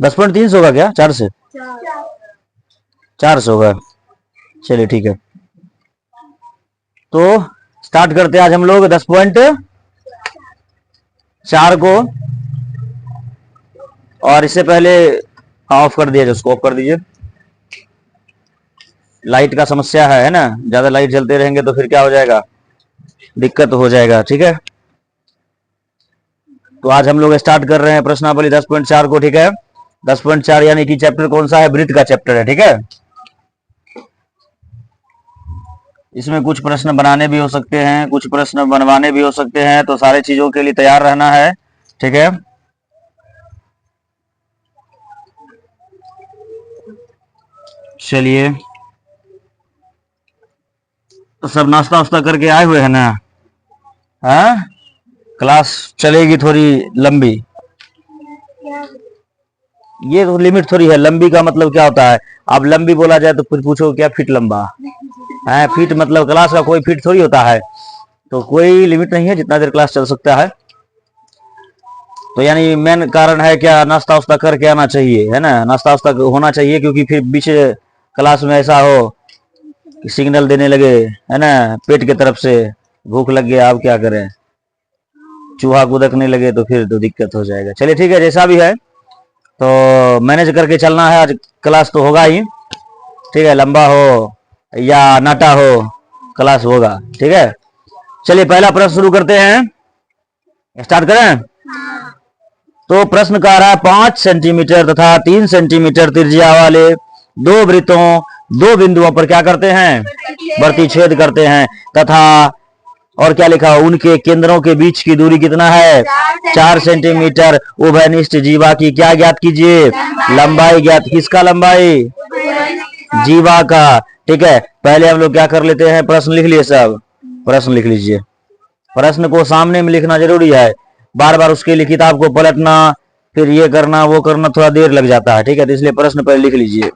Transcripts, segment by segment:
10.3 होगा क्या? 4 से 400 होगा। चलिए ठीक है, तो स्टार्ट करते हैं आज हम लोग 10.4 को। और इससे पहले ऑफ कर दिया, उसको ऑफ कर दीजिए। लाइट का समस्या है ना, ज्यादा लाइट जलते रहेंगे तो फिर क्या हो जाएगा, दिक्कत हो जाएगा। ठीक है, तो आज हम लोग स्टार्ट कर रहे हैं प्रश्नावली 10.4 को। ठीक है, 10.4 यानी कि चैप्टर कौन सा है? वृत्त का चैप्टर है। ठीक है, इसमें कुछ प्रश्न बनाने भी हो सकते हैं, कुछ प्रश्न बनवाने भी हो सकते हैं, तो सारे चीजों के लिए तैयार रहना है। ठीक है, चलिए, तो सब नाश्ता वास्ता करके आए हुए हैं ना? हाँ, क्लास चलेगी थोड़ी लंबी। ये तो लिमिट थोड़ी है, लंबी का मतलब क्या होता है? अब लंबी बोला जाए तो फिर पूछो क्या फीट लंबा है? फीट मतलब क्लास का कोई फीट थोड़ी होता है, तो कोई लिमिट नहीं है, जितना देर क्लास चल सकता है। तो यानी मेन कारण है क्या, नाश्ता वास्ता करके आना चाहिए, है ना? नाश्ता वास्ता होना चाहिए, क्योंकि फिर बीच क्लास में ऐसा हो कि सिग्नल देने लगे, है ना, पेट की तरफ से भूख लग गया, अब क्या करें, चूहा कूदकने लगे तो फिर तो दिक्कत हो जाएगा। चलिए ठीक है, जैसा भी है तो मैनेज करके चलना है। आज क्लास तो होगा ही, ठीक है, लंबा हो या नाटा हो, क्लास होगा। ठीक है, चलिए पहला प्रश्न शुरू करते हैं, स्टार्ट करें। तो प्रश्न कह रहा है 5 सेंटीमीटर तथा 3 सेंटीमीटर त्रिज्या वाले दो वृत्तों दो बिंदुओं पर क्या करते हैं? प्रतिच्छेद करते हैं, तथा और क्या लिखा, उनके केंद्रों के बीच की दूरी कितना है? 4 सेंटीमीटर। उभयनिष्ठ जीवा की क्या ज्ञात कीजिए? लंबाई ज्ञात। किसका लंबाई? जीवा का। ठीक है, पहले हम लोग क्या कर लेते हैं, प्रश्न लिख लिए सब। प्रश्न लिख लीजिए, प्रश्न को सामने में लिखना जरूरी है, बार बार उसके लिए किताब को पलटना, फिर ये करना वो करना, थोड़ा देर लग जाता है। ठीक है, तो इसलिए प्रश्न पहले लिख लीजिए।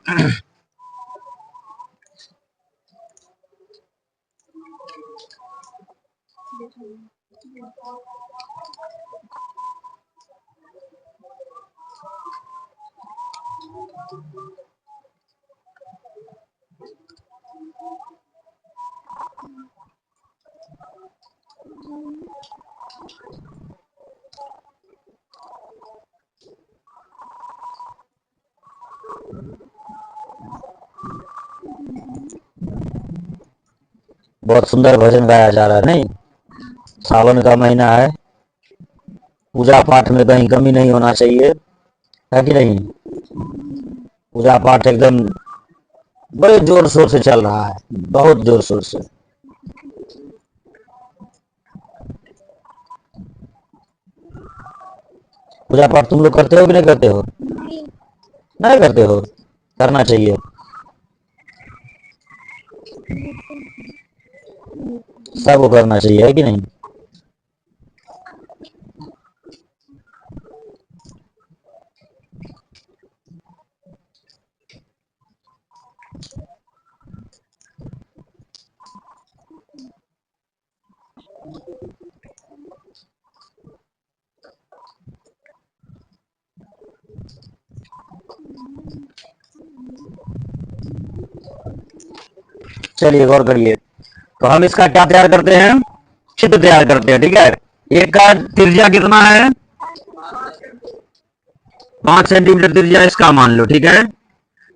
बहुत सुंदर भजन गाया जा रहा है, नहीं? सावन का महीना है, पूजा पाठ में कहीं कमी नहीं होना चाहिए, है कि नहीं? पूजा पाठ एकदम बड़े जोर शोर से चल रहा है, बहुत जोर शोर से। पूजा पाठ तुम लोग करते हो कि नहीं करते हो? नहीं करते हो? करना चाहिए, सबको करना चाहिए, है कि नहीं? चलिए गौर करिए। तो हम इसका क्या तैयार करते हैं, चित्र तैयार करते हैं। ठीक है, एक का त्रिज्या कितना है, 5 सेंटीमीटर त्रिज्या इसका मान लो। ठीक है,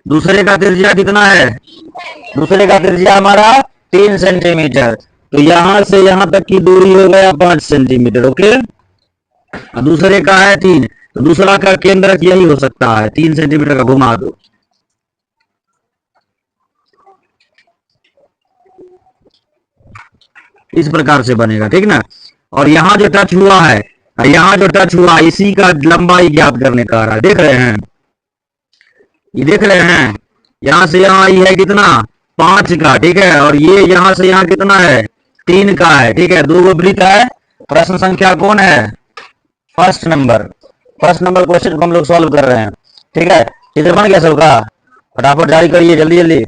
दूसरे का त्रिज्या कितना है, दूसरे का त्रिज्या हमारा 3 सेंटीमीटर। तो यहां से यहां तक की दूरी हो गया 5 सेंटीमीटर। ओके, दूसरे का है 3, तो दूसरा का केंद्र यही हो सकता है, 3 सेंटीमीटर का घुमा दो। इस प्रकार से बनेगा। ठीक ना, और यहां जो टच हुआ है, यहां जो टच हुआ इसी का लंबाई ज्ञात करने का रहा। देख रहे हैं, ये देख रहे हैं, यहां से यहां आई है कितना, 5 का। ठीक है, और ये यहां से यहां कितना है, 3 का है। ठीक है, 2 गो वृत्त है। प्रश्न संख्या कौन है, first number. First number question को हम लोग सॉल्व कर रहे हैं। ठीक है, चित्र बन गया सबका, फटाफट जारी करिए जल्दी जल्दी।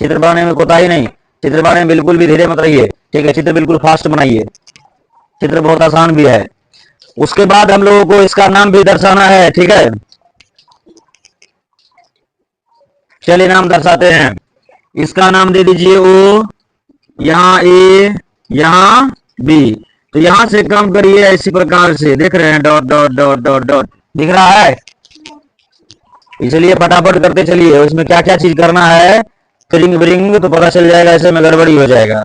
चित्र बनाने में कोताही नहीं, चित्र बनाने में बिल्कुल भी धीरे मत रहिए। ठीक है, चित्र बिल्कुल फास्ट बनाइए, चित्र बहुत आसान भी है। उसके बाद हम लोगों को इसका नाम भी दर्शाना है। ठीक है, चलिए नाम दर्शाते हैं। इसका नाम दे दीजिए ओ, यहाँ ए, यहाँ बी। तो यहां से काम करिए इसी प्रकार से, देख रहे हैं, dot dot dot dot dot दिख रहा है। इसलिए फटाफट करते चलिए, उसमें क्या क्या चीज करना है, फ्रिंग ब्रिंग तो पता चल जाएगा, ऐसे में गड़बड़ी हो जाएगा।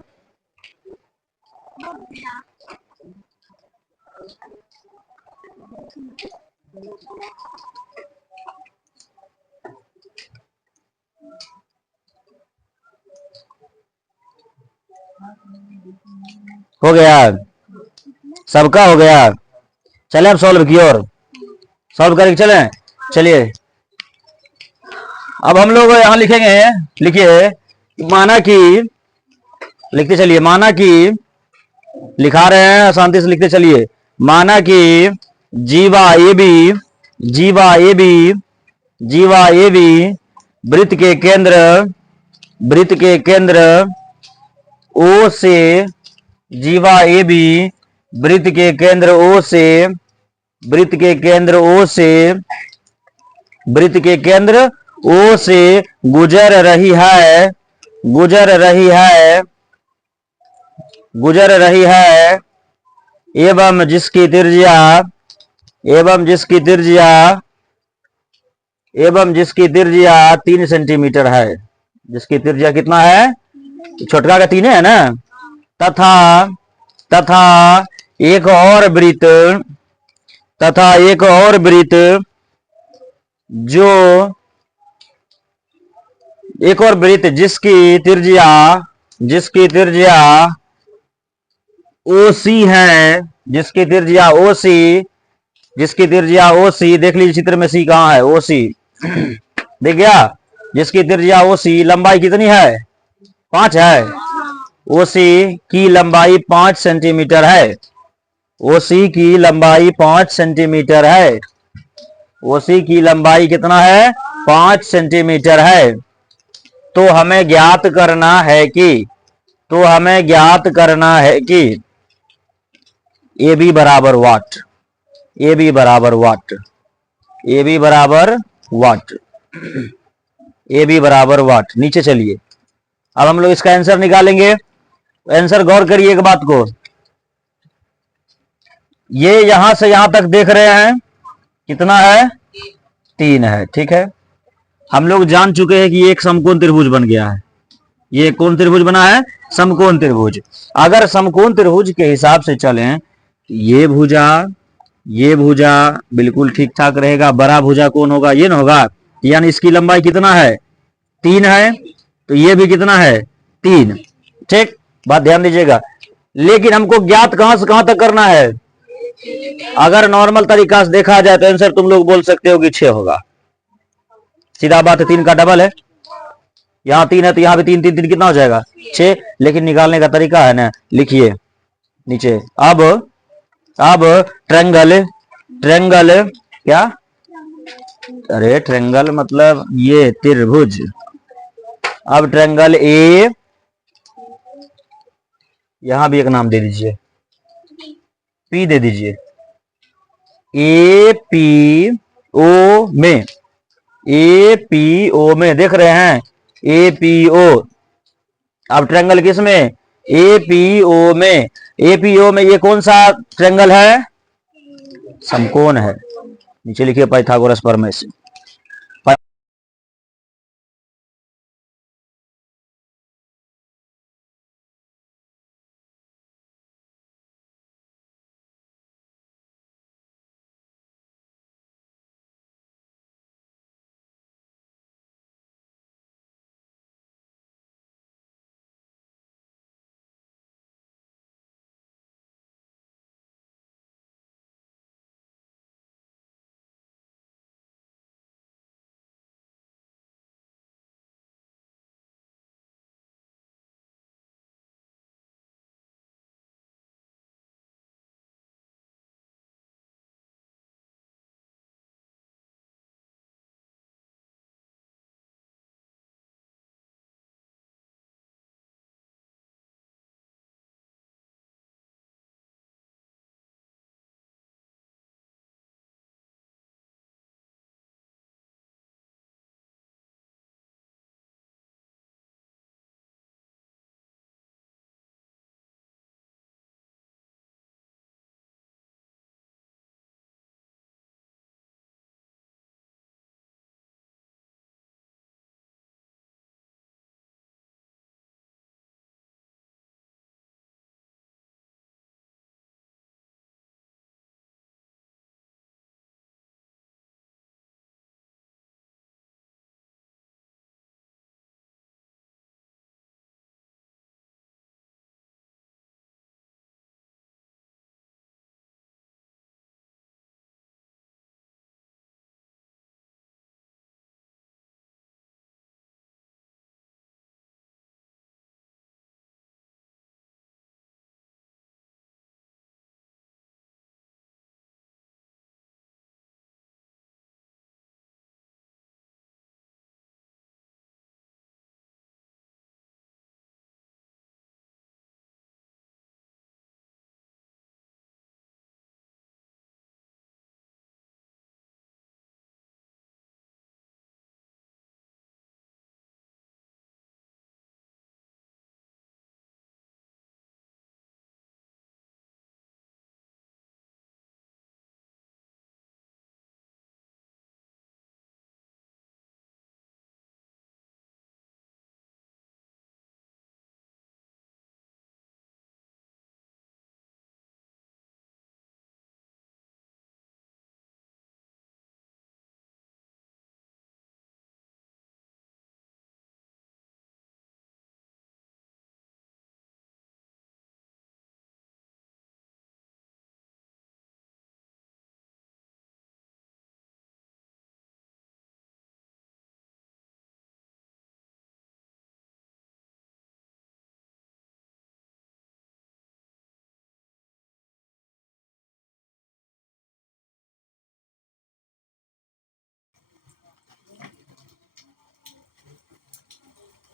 हो गया, सबका हो गया। चले अब सॉल्व की ओर, सॉल्व करके चले। चलिए अब हम लोग यहां लिखेंगे, लिखिए, माना कि, लिखते चलिए, माना कि, लिखा रहे हैं शांति से लिखते चलिए। माना कि जीवा ए बी, जीवा ए बी, जीवा ए बी वृत्त के केंद्र, वृत्त के केंद्र ओ से, जीवा ए बी वृत्त के केंद्र ओ से, वृत्त के केंद्र ओ से, वृत्त के केंद्र ओ से गुजर रही है, गुजर रही है, गुजर रही है, एवं जिसकी त्रिज्या, एवं जिसकी त्रिज्या, एवं जिसकी त्रिज्या 3 सेंटीमीटर है। जिसकी त्रिज्या कितना है, छोटका का 3 है ना। तथा, तथा एक और वृत्त, तथा एक और वृत्त जो, एक और वृत्त जिसकी त्रिज्या, जिसकी त्रिज्या ओसी है, जिसकी त्रिज्या ओसी, जिसकी त्रिज्या ओसी, देख लीजिए चित्र में सी कहां है, ओसी देख गया। जिसकी त्रिज्या ओसी, लंबाई कितनी है, 5 है। ओसी की लंबाई 5 सेंटीमीटर है, ओसी की लंबाई 5 सेंटीमीटर है, ओसी की लंबाई कितना है, 5 सेंटीमीटर है। तो हमें ज्ञात करना है कि, तो हमें ज्ञात करना है कि ए बी बराबर वाट, ए बी बराबर वाट, ए बी बराबर वाट, ए बी बराबर वाट। नीचे चलिए, अब हम लोग इसका आंसर निकालेंगे। आंसर गौर करिए एक बात को, ये यहां से यहां तक देख रहे हैं कितना है, 3 है। ठीक है, हम लोग जान चुके हैं कि ये एक समकोण त्रिभुज बन गया है। ये कौन त्रिभुज बना है, समकोण त्रिभुज। अगर समकोण त्रिभुज के हिसाब से चलें, ये भुजा, ये भुजा बिल्कुल ठीक ठाक रहेगा। बड़ा भुजा कौन होगा, ये ना होगा, यानी इसकी लंबाई कितना है, 3 है, तो ये भी कितना है, 3। ठीक, बात ध्यान दीजिएगा। लेकिन हमको ज्ञात कहां से कहां तक करना है। अगर नॉर्मल तरीका से देखा जाए तो आंसर तुम लोग बोल सकते हो कि 6 होगा, सीधा बात है। 3 का डबल है, यहाँ 3 है तो यहाँ भी 3 3 3 कितना हो जाएगा, 6। लेकिन निकालने का तरीका है ना, लिखिए नीचे। अब ट्रेंगल, ट्रेंगल क्या, अरे ट्रेंगल मतलब ये त्रिभुज। अब ट्रेंगल ए, यहां भी एक नाम दे दीजिए, पी दे दीजिए, ए पी ओ में, ए पी ओ में, देख रहे हैं, ए पी ओ, अब ट्रायंगल किस में, एपीओ में। एपीओ में ये कौन सा ट्रायंगल है, समकोण है। नीचे लिखिए पाइथागोरस प्रमेय से।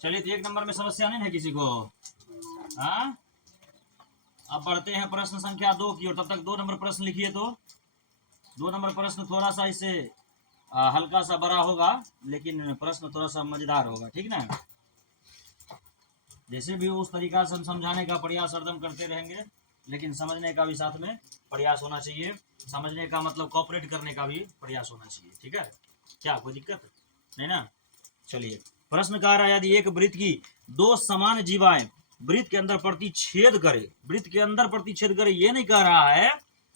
चलिए तो 1 नंबर में समस्या नहीं है किसी को। हाँ, अब बढ़ते हैं प्रश्न संख्या 2 की ओर। तब तक 2 नंबर प्रश्न लिखिए। तो 2 नंबर प्रश्न थोड़ा सा इससे हल्का सा बड़ा होगा, लेकिन प्रश्न थोड़ा सा मजेदार होगा, ठीक ना। जैसे भी उस तरीका से हम समझाने का प्रयास हरदम करते रहेंगे, लेकिन समझने का भी साथ में प्रयास होना चाहिए। समझने का मतलब कॉपरेट करने का भी प्रयास होना चाहिए, ठीक है। क्या कोई दिक्कत नहीं ना। चलिए, प्रश्न कह रहा है यदि एक वृत्त की 2 समान जीवाएं वृत्त के अंदर प्रतिच्छेद करे, वृत्त के अंदर प्रतिच्छेद करे, ये नहीं कह रहा है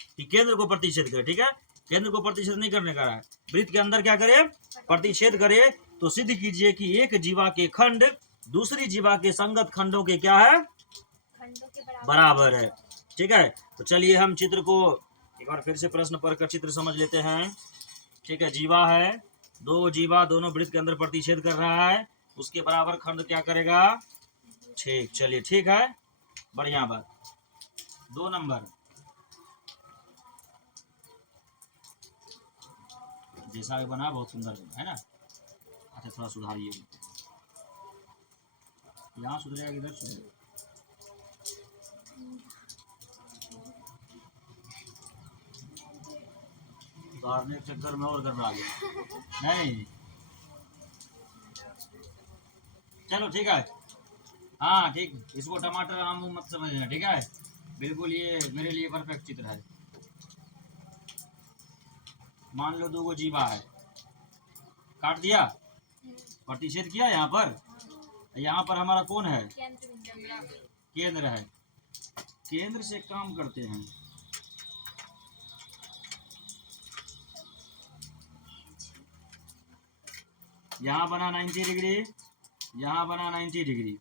कि केंद्र को प्रतिच्छेद करे, ठीक है। केंद्र को प्रतिच्छेद नहीं करने का रहा है, वृत्त के अंदर क्या करे, प्रतिच्छेद करे। तो सिद्ध कीजिए कि एक जीवा के खंड दूसरी जीवा के संगत खंडों के क्या है, बराबर है, ठीक है। तो चलिए हम चित्र को एक बार फिर से प्रश्न पढ़कर चित्र समझ लेते हैं, ठीक है। जीवा है, 2 जीवा दोनों वृत्त के अंदर प्रतिच्छेद कर रहा है, उसके बराबर खंड क्या करेगा, ठीक। चलिए ठीक है, बढ़िया बात। 2 नंबर जैसा भी बना बहुत सुंदर बना है ना। अच्छा थोड़ा सुधारिए, यहाँ सुधरेगा इधर सुधरेगा। सुधारने के चक्कर में और गड़बड़ा गया। नहीं चलो ठीक है, हाँ ठीक, इसको टमाटर आम मत समझना, ठीक है। बिल्कुल ये मेरे लिए परफेक्ट चित्र है। मान लो 2 जीवा है, काट दिया, प्रतिच्छेद किया यहाँ पर। यहाँ पर हमारा कौन है? केंद्र है। केंद्र से काम करते हैं। यहाँ बना 90 डिग्री, यहाँ बना 90 डिग्री।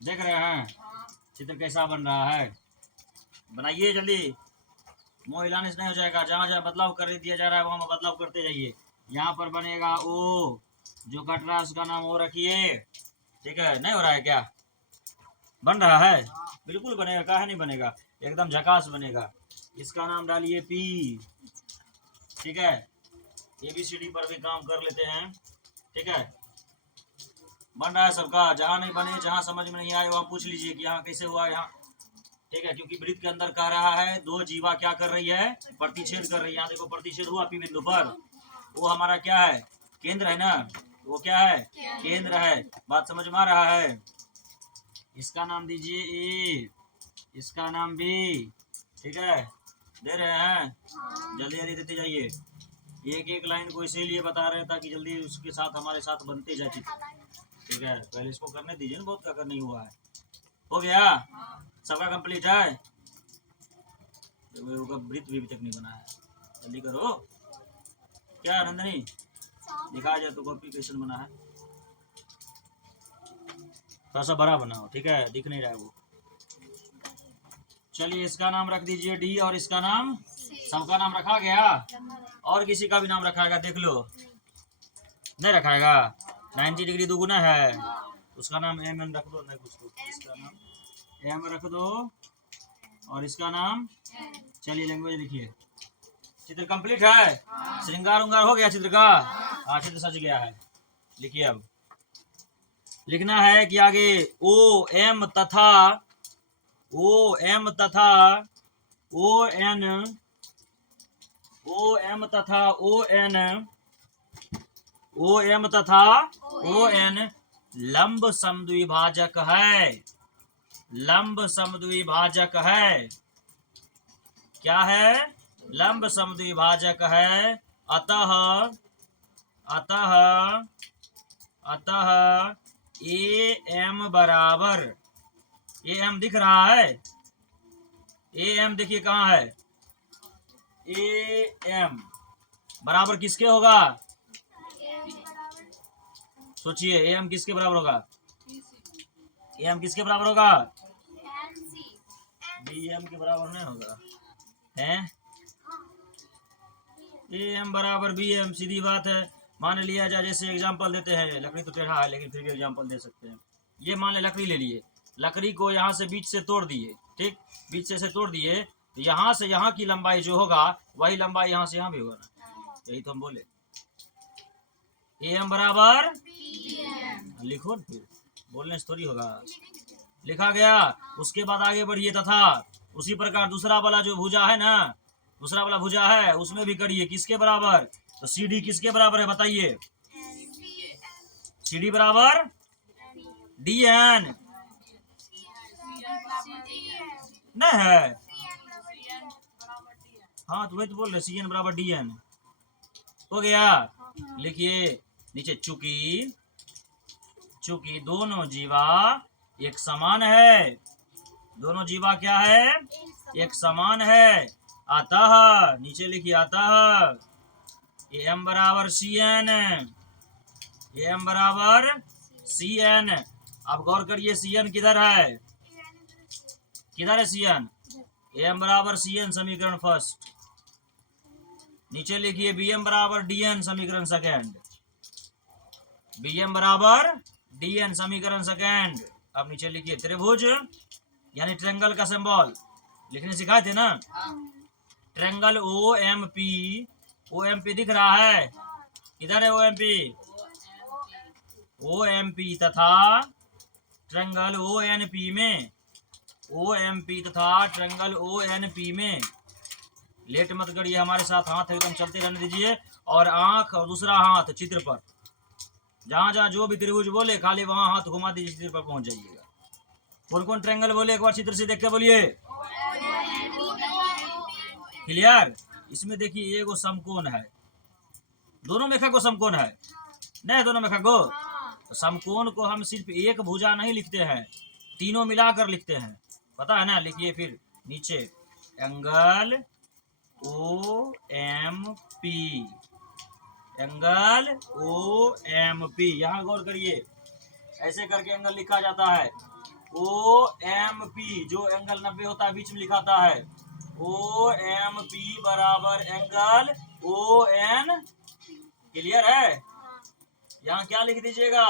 देख रहे हैं चित्र कैसा बन रहा है? बनाइए जल्दी, मोह हिलाने से नहीं हो जाएगा। जहाँ जहाँ बदलाव कर दिया जा रहा है वहाँ बदलाव करते जाइए। यहाँ पर बनेगा ओ, जो कट रहा है उसका नाम ओ रखिए, ठीक है। नहीं हो रहा है क्या? बन रहा है, बिल्कुल बनेगा, काहे नहीं बनेगा, एकदम झकास बनेगा। इसका नाम डालिए पी, ठीक है। ABCD पर भी काम कर लेते हैं, ठीक है। बन रहा है सबका। जहाँ नहीं बने, जहाँ समझ में नहीं आए वहाँ पूछ लीजिए कि यहाँ कैसे हुआ यहाँ, ठीक है। क्योंकि वृत्त के अंदर कह रहा है 2 जीवा क्या कर रही है? प्रतिच्छेद कर रही है। यहाँ देखो प्रतिच्छेद हुआ P बिंदु पर, वो हमारा क्या है? केंद्र है ना, वो क्या है? केंद्र है। बात समझ में आ रहा है? इसका नाम दीजिए ए, इसका नाम B, ठीक है। दे रहे हैं, जल्दी जल्दी देते जाइए। एक एक लाइन को इसीलिए बता रहे हैं ताकि जल्दी उसके साथ हमारे साथ बनते जाए चित्र, ठीक है। पहले इसको करने दीजिए ना, बहुत का नहीं हुआ है। हो गया सबका कंप्लीट है? वृत्त भी अभी तक नहीं बना है, जल्दी करो। क्या नंदनी दिखा जाए तो कॉपी क्वेश्चन बना है, थोड़ा सा बड़ा बनाओ, ठीक है, दिख नहीं रहा है वो। चलिए इसका नाम रख दीजिए डी, और इसका नाम, सबका नाम रखा गया? और किसी का भी नाम रखाएगा देख लो, नहीं रखाएगा? 90 डिग्री दुगुना है, उसका नाम एम एन रख दो, नहीं कुछ तो इसका नाम एम रख दो, और इसका नाम, चलिए लैंग्वेज लिखिए। चित्र कंप्लीट है? श्रृंगार उंगार हो गया चित्र का? हाँ चित्र सज गया है। लिखिए अब लिखना है कि आगे ओ एम तथा ओ एम तथा ओ एन, ओ एम तथा ओ एन, ओ एम तथा ओ एन लंब समद्विभाजक है। लंब समद्विभाजक है। क्या है? लंब समद्विभाजक है। अतः अतः अतः ए एम बराबर, ए एम दिख रहा है? ए एम देखिए कहाँ है? ए एम बराबर किसके होगा? सोचिए, ए एम किसके बराबर होगा? ए एम किसके बराबर होगा? बी एम के बराबर नहीं होगा, हैं? ए एम बराबर बी एम, सीधी बात है। मान लिया जाए, जैसे एग्जांपल देते हैं, लकड़ी तो टेढ़ा है लेकिन फिर भी एग्जांपल दे सकते हैं। ये मान ले लकड़ी ले लिए, लकड़ी को यहाँ से बीच से तोड़ दिए, ठीक, बीच से तोड़ दिए, तो यहाँ से यहाँ की लंबाई जो होगा वही लंबाई यहाँ से यहाँ भी होगा ना, यही तो हम बोले। ए एम बराबर लिखो न, फिर बोलने से थोड़ी होगा। लिखा गया। उसके बाद आगे बढ़िए, तथा उसी प्रकार दूसरा वाला जो भुजा है ना, दूसरा वाला भुजा है उसमें भी करिए। किसके बराबर? तो सी डी किसके बराबर है बताइए? सी डी बराबर डी एन, नहीं है? हाँ तो वही तो बोल रहे, सी एन बराबर डी एन। हो गया? लिखिए नीचे, चूंकि चूंकि दोनों जीवा एक समान है, दोनों जीवा क्या है? एक समान है। अतः नीचे लिखिए, अतः ए एम बराबर सी एन, ए एम बराबर सी एन। अब गौर करिए, सी एन किधर है? किधर है सी एन? ए एम बराबर सी एन समीकरण फर्स्ट। नीचे लिखिए बी एम बराबर डी एन समीकरण सेकेंड, बी एम बराबर डी एन समीकरण सेकेंड। अब नीचे लिखिए त्रिभुज यानी ट्रायंगल का सिंबल लिखने सिखाए थे ना, triangle O M P, O M P दिख रहा है? किधर है O M P? O M P तथा ट्रायंगल ओ एन पी में, ओ एम पी तथा ट्रायंगल ओ एन पी में, लेट मत करिए, हमारे साथ हाथ एकदम चलते रहने दीजिए, और आंख और दूसरा हाथ चित्र पर, जहां जहां जो भी त्रिभुज बोले खाली वहां हाथ घुमा दीजिए, चित्र पर पहुंच जाइएगा। कौन कौन ट्रायंगल बोले एक बार चित्र से देख के बोलिए। क्लियर। इसमें देखिए एगो समकोण है, दोनों में को समकोण है नहीं, दोनों में को। तो समकोण को हम सिर्फ एक भुजा नहीं लिखते हैं, तीनों मिलाकर लिखते हैं, पता है ना। लिखिए फिर नीचे angle O M P, angle O M P. यहाँ गौर करिए, ऐसे करके एंगल लिखा जाता है। ओ एम पी जो एंगल 90 होता है बीच में लिखाता है। ओ एम पी बराबर एंगल ओ एन। क्लियर है। यहाँ क्या लिख दीजिएगा,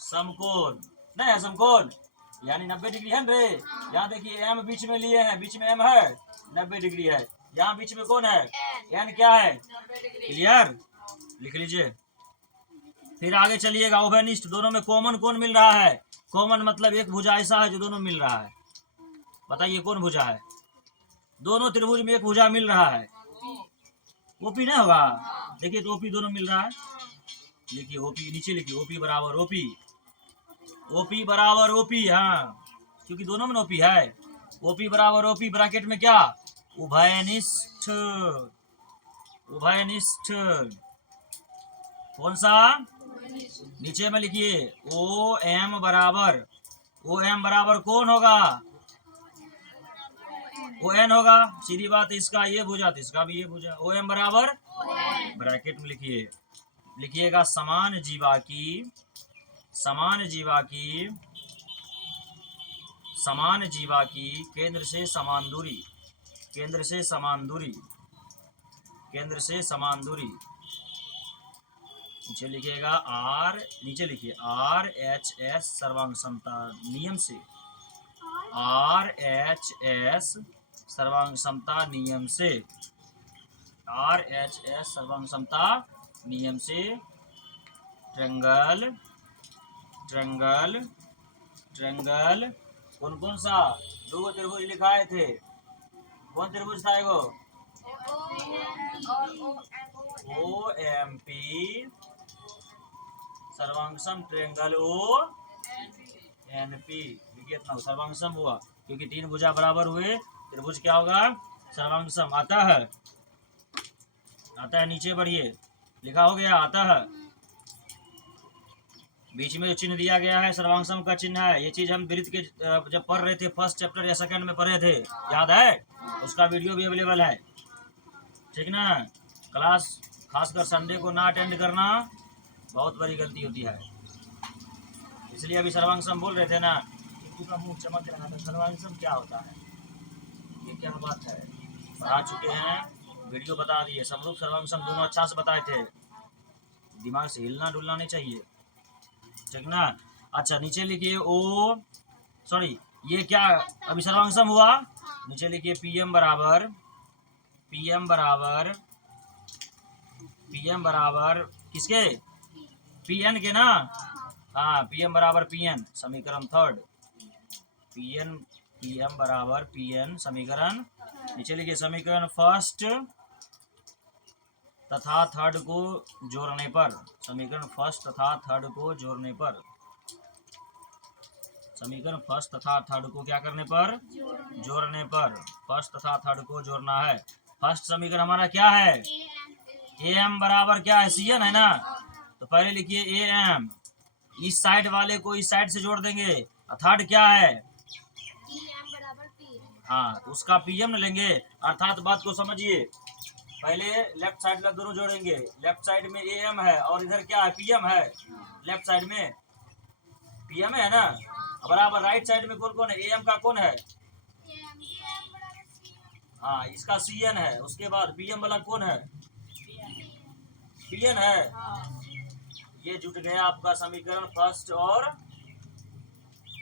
समकोण नहीं है, समकोण यानी 90 डिग्री है रे। यहाँ देखिए एम बीच में लिए हैं, बीच में एम है 90 डिग्री है, यहाँ बीच में कौन है एन क्या है। क्लियर, लिख लीजिए। फिर आगे चलिएगा, ओवेनिस्ट दोनों में कॉमन कौन मिल रहा है। कॉमन मतलब एक भुजा ऐसा है जो दोनों मिल रहा है, बताइए कौन भुजा है। दोनों त्रिभुज में एक भुजा मिल रहा है, ओपी नहीं होगा। देखिए तो ओपी दोनों मिल रहा है, लिखिए ओपी नीचे लिखिए, ओपी बराबर ओपी, ओपी बराबर ओपी। हाँ क्योंकि दोनों में ओपी है। ओपी बराबर ओपी ब्रैकेट में क्या, उभयनिष्ठ, उभयनिष्ठ कौन सा, नीचे में लिखिए ओ एम बराबर, ओ एम बराबर कौन होगा, ओ एन होगा। सीधी बात है, इसका ये भुजा तो इसका भी ये भुजा। ओ एम बराबर ब्रैकेट में लिखिए, लिखिएगा समान जीवा की, समान जीवा की, समान जीवा की केंद्र से समान दूरी, केंद्र से समान दूरी, केंद्र से समान दूरी। नीचे लिखिएगा आर, नीचे लिखिए आर एच एस सर्वांग समता नियम से, आर एच एस सर्वांग समता नियम से, आर एच एस सर्वांग समता नियम से ट्रायंगल, ट्रायंगल, ट्रायंगल कौन कौन सा, दो त्रिभुज लिखाए थे, कौन त्रिभुज था एगो ओ एम पी सर्वांगसम ट्रायंगल ओ एन पी। देखिए इतना सर्वांगसम हुआ, क्योंकि तीन भुजा बराबर हुए, त्रिभुज क्या होगा सर्वांगसम। आता है, आता है, नीचे बढ़िए, लिखा हो गया आता है। बीच में जो चिन्ह दिया गया है सर्वांगसम का चिन्ह है। ये चीज हम वृत्त के जब पढ़ रहे थे फर्स्ट चैप्टर या सेकंड में पढ़े थे, याद है, उसका वीडियो भी अवेलेबल है, ठीक ना। क्लास खासकर संडे को ना अटेंड करना बहुत बड़ी गलती होती है, इसलिए अभी सर्वांगसम बोल रहे थे ना, टिप्पू का मुंह चमक रहा था। सर्वांगसम क्या होता है, ये क्या बात है, पढ़ा चुके हैं, वीडियो बता दिए, समरूप सर्वांगसम दोनों अच्छा से बताए थे, दिमाग से हिलना डुलना नहीं चाहिए, ठीक ना। अच्छा नीचे लिखिए ओ, सॉरी ये क्या अभी सर्वांगसम हुआ, नीचे लिखिए पीएम बराबर, पीएम बराबर, पीएम बराबर किसके, पीएन के ना। हाँ पीएम बराबर पीएन समीकरण थर्ड, पीएन, पीएम बराबर पीएन समीकरण। नीचे लिखिए समीकरण फर्स्ट तथा थर्ड को जोड़ने पर, समीकरण फर्स्ट तथा थर्ड को जोड़ने पर, समीकरण फर्स्ट तथा थर्ड को क्या करने पर, जोड़ने पर, फर्स्ट तथा थर्ड को जोड़ना है। फर्स्ट समीकरण हमारा क्या है, ए एम बराबर क्या है, सी एन है ना, तो पहले लिखिए ए एम, इस साइड वाले को इस साइड से जोड़ देंगे, थर्ड क्या है, हाँ तो उसका पीएम न लेंगे, अर्थात बात को समझिए, पहले लेफ्ट साइड का दोनों जोड़ेंगे, लेफ्ट साइड में ए एम है और इधर क्या है पीएम है, लेफ्ट साइड में पीएम है ना, बराबर राइट साइड में कौन कौन है, ए एम का कौन है, हाँ इसका सी एन है, उसके बाद पीएम वाला कौन है, पीएन है। ये जुट गया आपका समीकरण फर्स्ट और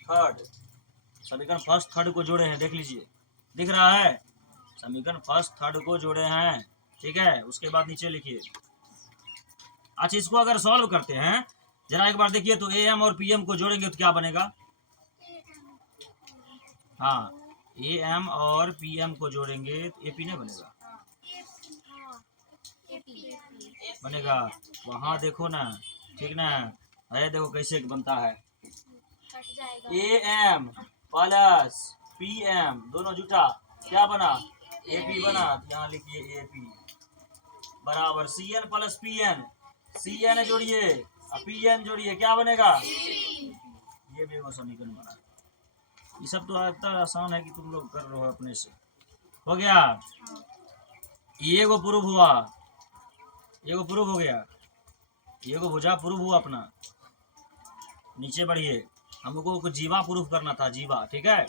थर्ड, समीकरण फर्स्ट थर्ड को जोड़े हैं, देख लीजिए दिख रहा है, समीकरण फर्स्ट थर्ड को जोड़े हैं, ठीक है। उसके बाद नीचे लिखिए, अच्छा इसको अगर सॉल्व करते हैं जरा एक बार देखिए, तो ए एम और पी एम को जोड़ेंगे तो क्या बनेगा, हाँ ए एम और पी एम को जोड़ेंगे तो ए पी नहीं बनेगा, बनेगा। वहाँ देखो ना, ठीक ना, अरे देखो कैसे बनता है। A M plus P M दोनों जुटा क्या बना, ए पी बना। यहाँ लिखिए ए पी बराबर C N plus P N, C N जोड़िए पी एन जोड़िए क्या बनेगा, ये भी वो समीकरण बना। ये सब तो इतना आसान है कि तुम लोग कर रहे हो अपने से। हो गया, ये को प्रूफ हुआ, ये को प्रूफ हो गया, ये को भुजा प्रूफ हुआ अपना। नीचे बढ़िए, हमको कुछ जीवा प्रूफ करना था, जीवा, ठीक है।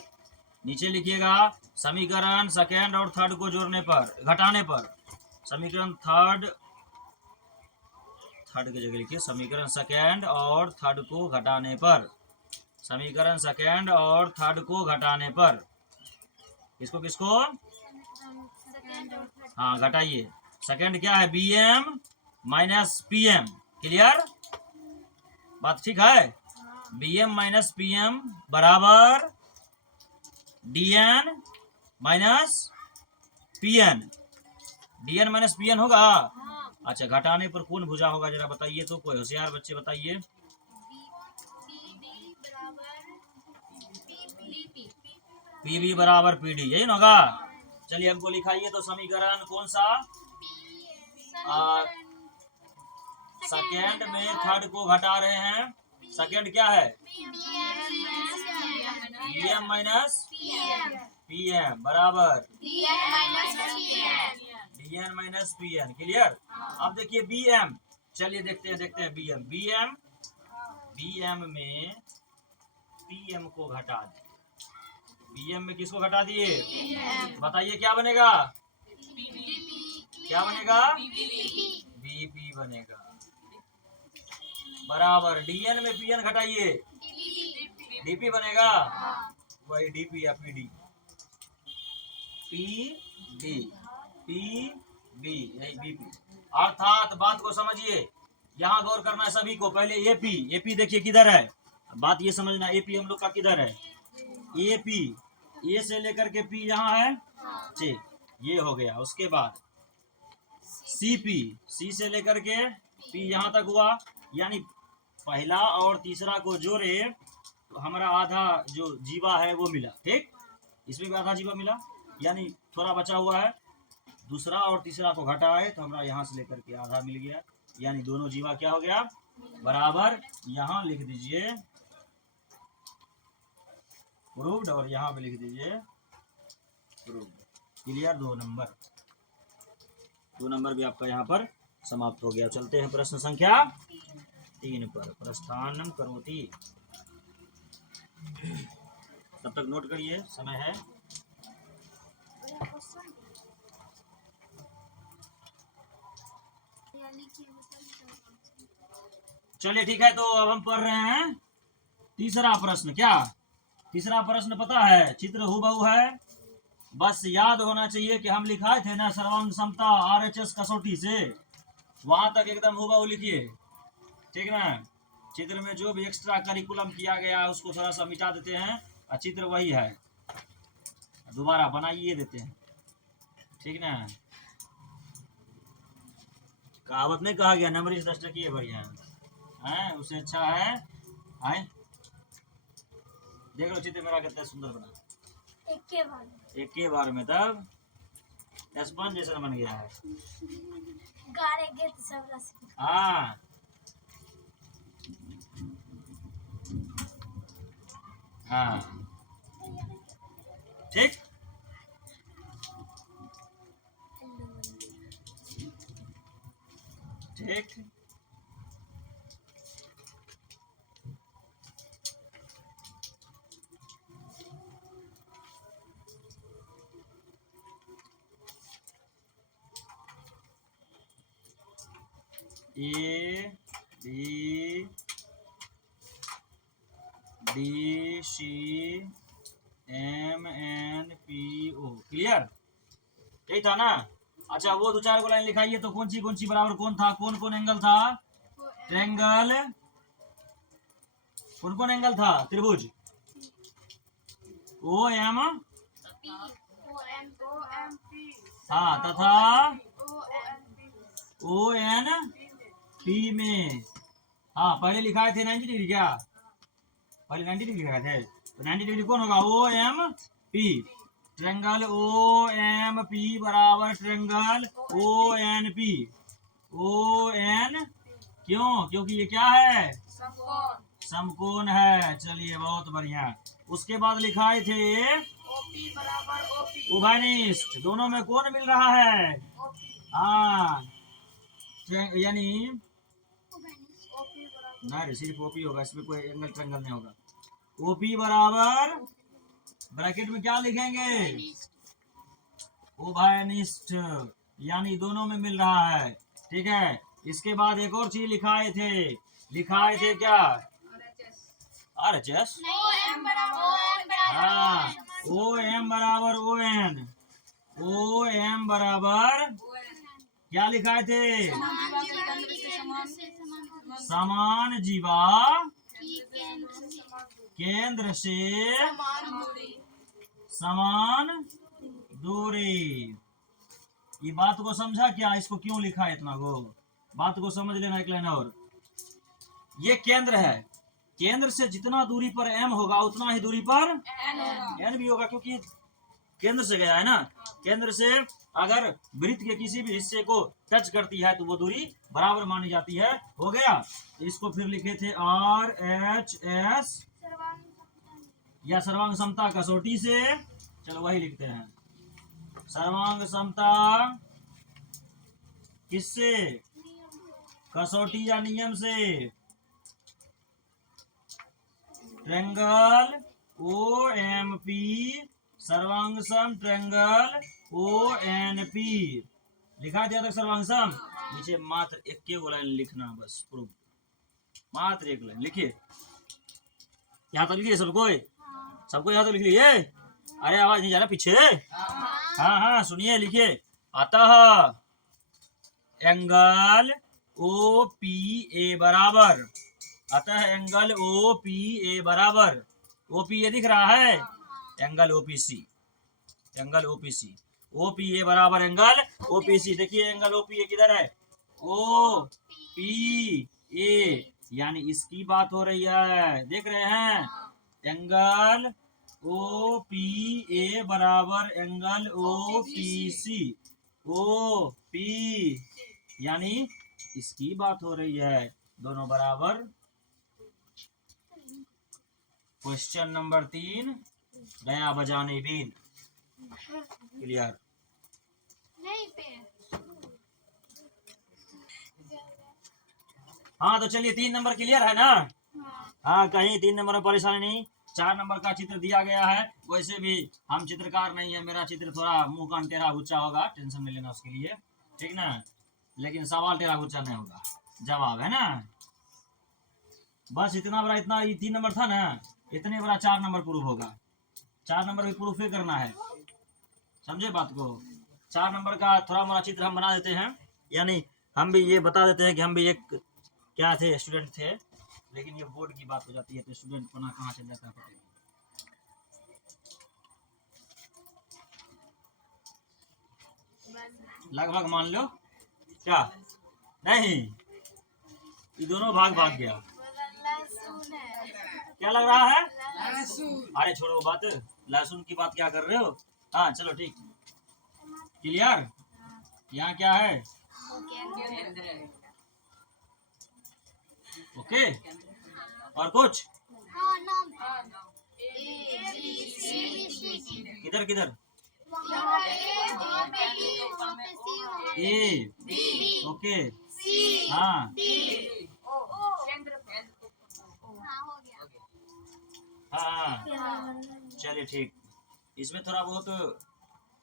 नीचे लिखिएगा समीकरण सेकेंड और थर्ड को जोड़ने पर, घटाने पर, समीकरण थर्ड की जगह लिखिए समीकरण सेकेंड और थर्ड को घटाने पर, समीकरण सेकेंड और थर्ड को घटाने पर, किसको किसको, हाँ घटाइए। सेकेंड क्या है, B M minus P M, clear, बात ठीक है। B M minus P M बराबर D N minus P N, D N minus P N होगा। अच्छा, घटाने पर कौन भुजा होगा जरा बताइए तो, कोई होशियार बच्चे बताइए। पी बी बराबर पी डी, यही ना होगा। चलिए हमको लिखाइए तो समीकरण कौन सा, सेकेंड में थर्ड को घटा रहे हैं। सेकेंड क्या है, B M minus P M बराबर D N minus P N, clear. अब देखिए बी एम, चलिए देखते हैं बी एम, बी एम में पी एम को घटा दिए, बी एम में किसको घटा दिए, बताइए क्या बनेगा, क्या बनेगा, बीपी बनेगा बराबर डी एन में पी एन घटाइए, डीपी बनेगा, वही डीपी या पी डी, पी डी यही बीपी। अर्थात बात को समझिए, यहाँ गौर करना है सभी को। पहले एपी देखिए किधर है, बात ये समझना, एपी हम लोग का किधर है, एपी, ए से लेकर के पी यहाँ है, ठीक, ये हो गया। उसके बाद सीपी, सी से लेकर के पी यहाँ तक हुआ, यानी पहला और तीसरा को जोड़े तो हमारा आधा जो जीवा है वो मिला, ठीक, इसमें भी आधा जीवा मिला, यानी थोड़ा बचा हुआ है। दूसरा और तीसरा को घटाए तो हमारा यहाँ से लेकर के आधा मिल गया, यानी दोनों जीवा क्या हो गया, बराबर। यहाँ लिख दीजिए प्रूव्ड और यहाँ पे लिख दीजिए प्रूव्ड, क्लियर। 2 नंबर भी आपका यहाँ पर समाप्त हो गया। चलते हैं प्रश्न संख्या 3 पर, प्रस्थानम करोति। तब तक नोट करिए, समय है। चलिए ठीक है, तो अब हम पढ़ रहे हैं तीसरा प्रश्न। क्या तीसरा प्रश्न पता है, चित्र हूबहू है, बस याद होना चाहिए कि हम लिखाए थे ना सर्वांग क्षमता आरएचएस कसौटी से, वहां तक एकदम हूबहू लिखिए, ठीक ना। चित्र में जो भी एक्स्ट्रा करिकुलम किया गया है उसको थोड़ा सा मिटा देते हैं, और चित्र वही है, दोबारा बनाइए देते हैं, ठीक ना। कहावत नहीं कहा गया, नंबरी 10 टकिए बढ़िया है, उससे अच्छा है। देख लो चित्र मेरा कितना सुंदर बना, एक के बार में तब स्पंज जैसा बन गया है। हाँ हाँ ठीक, ठीक। A B D C M N P O, clear, यही था ना। अच्छा, वो 2-4 को लाइन लिखाइए तो कौन सी बराबर कौन था, कौन कौन एंगल था, ट्रायंगल, कौन कौन एंगल था, त्रिभुज ओ एम, हाँ, तथा ओ एन पी में, हाँ पहले लिखाए थे 90 डिग्री, क्या पहले 90 डिग्री लिखाए थे, तो 90 डिग्री कौन होगा, O M P. Triangle O M P बराबर triangle O N P, O N, क्यों, क्योंकि ये क्या है, समकोण है। चलिए बहुत बढ़िया। उसके बाद लिखाए थे ओपी बराबर ओपी, उभयनिष्ठ, दोनों में कौन मिल रहा है, हाँ यानी ओपी बराबर ना रे, सिर्फ ओपी होगा, इसमें कोई एंगल ट्रेंगल नहीं होगा। ओपी बराबर ब्रैकेट में क्या लिखेंगे, उभयनिष्ठ, यानी दोनों में मिल रहा है, ठीक है। इसके बाद एक और चीज लिखाए थे क्या, RHS, ओएम बराबर हाँ ओ एम बराबर ओ एन, ओ एम बराबर क्या लिखाए थे, समान जीवा केंद्र से समान दूरी। ये बात को समझा क्या, इसको क्यों लिखा है इतना को, बात को समझ लेना एक लाइन और। ये केंद्र है, केंद्र से जितना दूरी पर m होगा उतना ही दूरी पर n भी होगा, क्योंकि केंद्र से गया है ना। केंद्र से अगर वृत्त के किसी भी हिस्से को टच करती है तो वो दूरी बराबर मानी जाती है। हो गया। इसको फिर लिखे थे RHS या सर्वांग समता कसौटी से, चलो वही लिखते हैं, सर्वांग समता किससे, कसौटी या नियम से। ट्रेंगल ओ एम पी सर्वांग सम ट्रेंगल ओ एन पी, लिखा दिया था सर्वांग सम। नीचे मात्र एक के लाइन लिखना, बस प्रूफ, मात्र एक लाइन लिखिए। यहाँ तक लिखिए सबको यहाँ तक लिख लीजिए। अरे आवाज नहीं जा रहा पीछे, हाँ हाँ सुनिए, लिखिए। अतः एंगल ओ पी ए बराबर, अतः एंगल ओ पी ए बराबर, ओ पी ए दिख रहा है, angle OPC, angle OPC, O P A बराबर एंगल ओपीसी। देखिए एंगल ओ पी ए किधर है, ओ पी ए, यानी इसकी बात हो रही है, देख रहे हैं, एंगल ओ पी ए बराबर angle O P C, O P, यानी इसकी बात हो रही है, दोनों बराबर। क्वेश्चन नंबर 3 गया बजाने बीन, क्लियर। हाँ तो चलिए 3 नंबर क्लियर है ना, हाँ कहीं 3 नंबर में परेशानी नहीं। 4 नंबर का चित्र दिया गया है, वैसे भी हम चित्रकार नहीं है, मेरा चित्र थोड़ा मुंह कान टेढ़ा गुच्चा होगा, टेंशन नहीं लेना उसके लिए, ठीक ना, लेकिन सवाल टेढ़ा गुच्चा नहीं होगा, जवाब है ना। बस इतना बड़ा, इतना 3 नंबर था ना, इतने बड़ा 4 नंबर प्रूफ होगा। 4 नंबर भी प्रूफ ही करना है, समझे बात को। 4 नंबर का थोड़ा मोड़ा चित्र हम बना देते हैं, यानी हम भी ये बता देते हैं कि हम भी एक क्या थे, स्टूडेंट थे, लेकिन ये बोर्ड की बात हो जाती है तो स्टूडेंट पना कहाँ चल जाता है पता नहीं। लगभग मान लो क्या, नहीं ये दोनों भाग गया, क्या लग रहा है, अरे छोड़ो बात, लहसुन की बात क्या कर रहे हो, हाँ चलो ठीक, क्लियर। यहाँ क्या है, ओके, और कुछ किधर किधर, ए, ओके, हाँ हाँ, चलिए ठीक। इसमें थोड़ा बहुत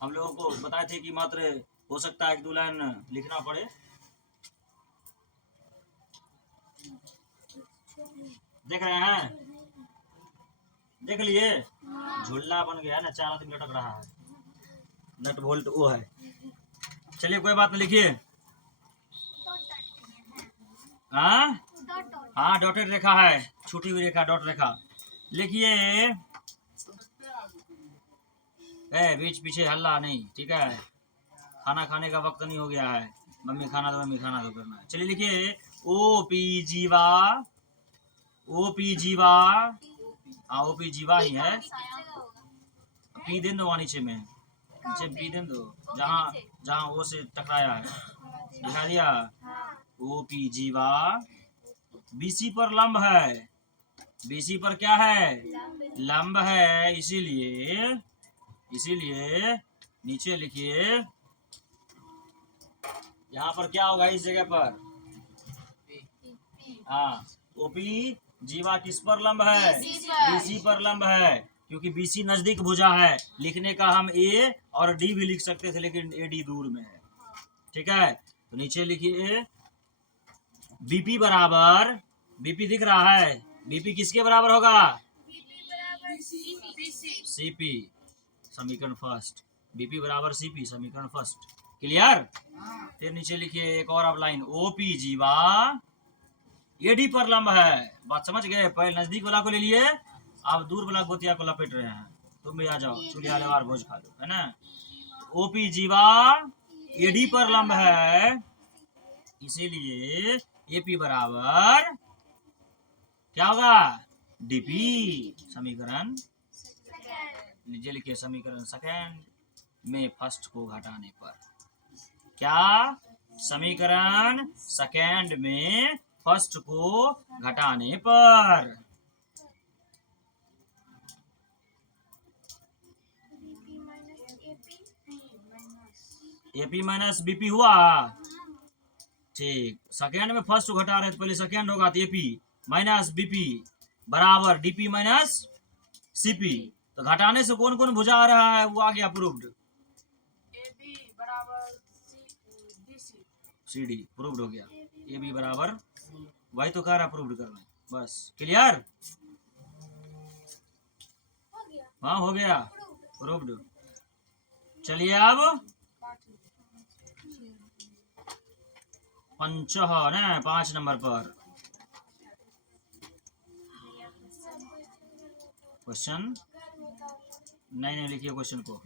हम लोगों को बताए थे कि मात्र हो सकता है 1-2 लाइन लिखना पड़े, देख रहे हैं, देख लिए, झुल्ला बन गया ना, 4 आदमी लटक रहा है, नट बोल्ट वो है। चलिए कोई बात नहीं, लिखिए। हाँ डॉटेड रेखा है, छूटी हुई रेखा, डॉट रेखा लिखिए। बीच पीछे हल्ला नहीं, ठीक है, खाना खाने का वक्त नहीं हो गया है। मम्मी खाना दो करना है। चलिए लिखिए ओपी जीवा, ओपी जीवा, ओपी जीवा ही है। पी देन दो वहाँ नीचे में, नीचे पी देन दो, जहाँ जहाँ ओ से टकराया है दिखा दिया। ओपी जीवा बीसी पर लंब है, बीसी पर क्या है, लंब है, इसीलिए इसीलिए नीचे लिखिए यहाँ पर क्या होगा इस जगह पर, हाँ ओपी जीवा किस पर लंब है, बीसी पर लंब है, क्योंकि बीसी नजदीक भुजा है। लिखने का हम ए और डी भी लिख सकते थे, लेकिन ए डी दूर में है। ठीक है, तो नीचे लिखिए बीपी बराबर, बीपी दिख रहा है, बीपी किसके बराबर होगा, सीपी, समीकरण फर्स्ट, बीपी बराबर सीपी, समीकरण फर्स्ट। क्लियर। फिर नीचे लिखिए एक और अब लाइन, ओपी जीवा एडी पर लंब है। बात समझ गए, पहले नजदीक वाला को ले लिए, अब दूर वाला गोतिया को लपेट रहे हैं। तुम भी आ जाओ, चूल्हा लेवार भोज खा लो, है ना। ओपी जीवा एडी पर लंब है, इसीलिए एपी बराबर क्या होगा, डीपी, समीकरण नीचे लिखिए समीकरण सेकेंड में फर्स्ट को घटाने पर, क्या, समीकरण सेकेंड में फर्स्ट को घटाने पर। एपी माइनस बीपी हुआ, ठीक। सेकेंड में फर्स्ट को घटा रहे तो पहले सेकेंड होगा, तो एपी माइनस बीपी बराबर डीपी माइनस सीपी। तो घटाने से कौन कौन भुजा आ रहा है वो आ गया प्रूव्ड, AB बराबर CD प्रूव्ड हो गया, AB बराबर, वही तो कह रहा प्रूव्ड करना है, बस। क्लियर, हाँ हो गया प्रूव्ड। चलिए अब पंचह ना 5 नंबर पर क्वेश्चन, नहीं लिखिए क्वेश्चन को,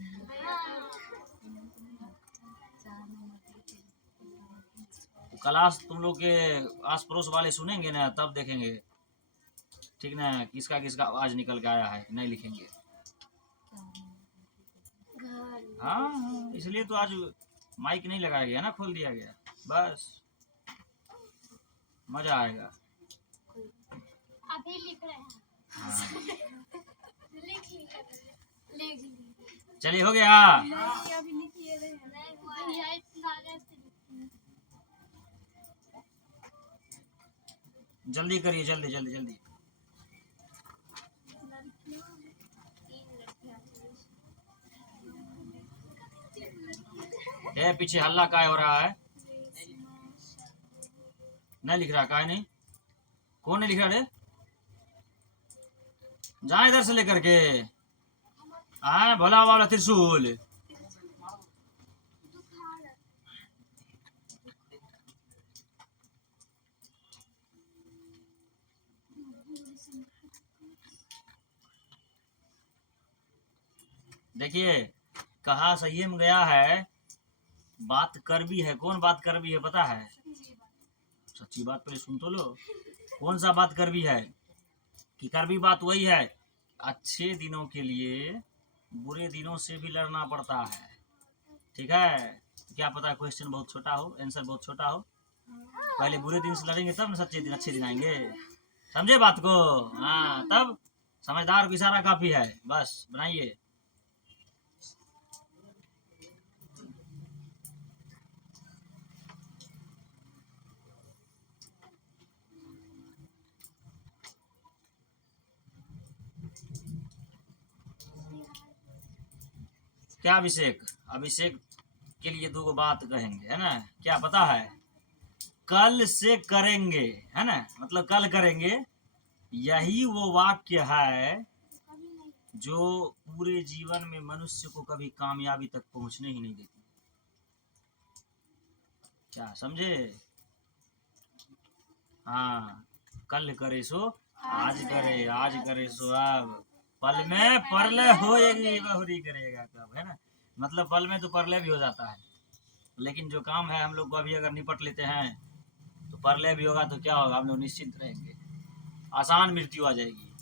क्लास तुम लोग के आस पड़ोस वाले सुनेंगे ना, तब देखेंगे, ठीक ना, किसका किसका आवाज निकल के आया है, नहीं लिखेंगे। हाँ इसलिए तो आज माइक नहीं लगाया गया ना, खोल दिया गया, बस मजा आएगा। अभी लिख रहे हैं, हाँ। लिख लीजिए। चलिए हो गया, अभी लिखिए नहीं, जल्दी करिए, जल्दी जल्दी जल्दी। पीछे हल्ला काय हो रहा है, नहीं लिख रहा, काय नहीं, कौन नहीं लिख रहा रे, जा इधर से लेकर के, आए भोला वाला त्रिशूल। देखिए कहा संयम गया है, बात कर भी है, कौन बात कर भी है पता है, सच्ची बात पहले सुन तो लो, कौन सा बात कर भी है, कि कर भी बात वही है, अच्छे दिनों के लिए बुरे दिनों से भी लड़ना पड़ता है, ठीक है। क्या पता क्वेश्चन बहुत छोटा हो, आंसर बहुत छोटा हो, पहले बुरे दिन से लड़ेंगे तब ना सच्चे दिन अच्छे दिन आएंगे, समझे बात को, हाँ तब समझदार को इशारा काफी है, बस बनाइए। क्या अभिषेक, अभिषेक के लिए दो बात कहेंगे, है ना, क्या पता है, कल से करेंगे, है ना, मतलब कल करेंगे, यही वो वाक्य है जो पूरे जीवन में मनुष्य को कभी कामयाबी तक पहुंचने ही नहीं देती, क्या समझे, हाँ, कल करे सो आज करे, आज करे सो अब, पल में परले होएगी बहुरी करेगा कब, है ना, मतलब पल में तो परले भी हो जाता है, लेकिन जो काम है हम लोग को अभी अगर निपट लेते हैं तो परलय भी होगा तो क्या होगा, हम लोग निश्चिंत रहेंगे, आसान मृत्यु आ जाएगी।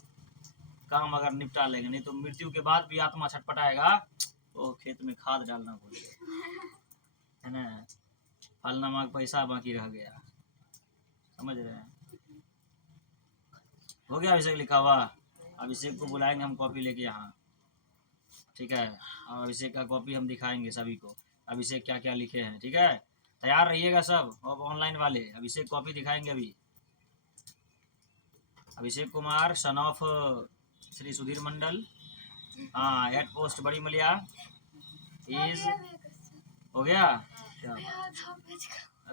काम अगर निपटा लेंगे, नहीं तो मृत्यु के बाद भी आत्मा छटपटाएगा, ओ खेत में खाद डालना भूल गया, है ना, फलनामा का पैसा बाकी रह गया, समझ रहे हैं। हो गया अभिषेक लिखा हुआ? अभिषेक को बुलाएंगे हम कॉपी लेके यहाँ, ठीक है, और अभिषेक का कॉपी हम दिखाएंगे सभी को, अभिषेक क्या क्या लिखे हैं, ठीक है। तैयार रहिएगा सब, अब ऑनलाइन वाले अभिषेक कॉपी दिखाएंगे अभी। अभिषेक कुमार सन ऑफ श्री सुधीर मंडल, हाँ, एट पोस्ट बड़ी मलिया इज, हो गया क्या?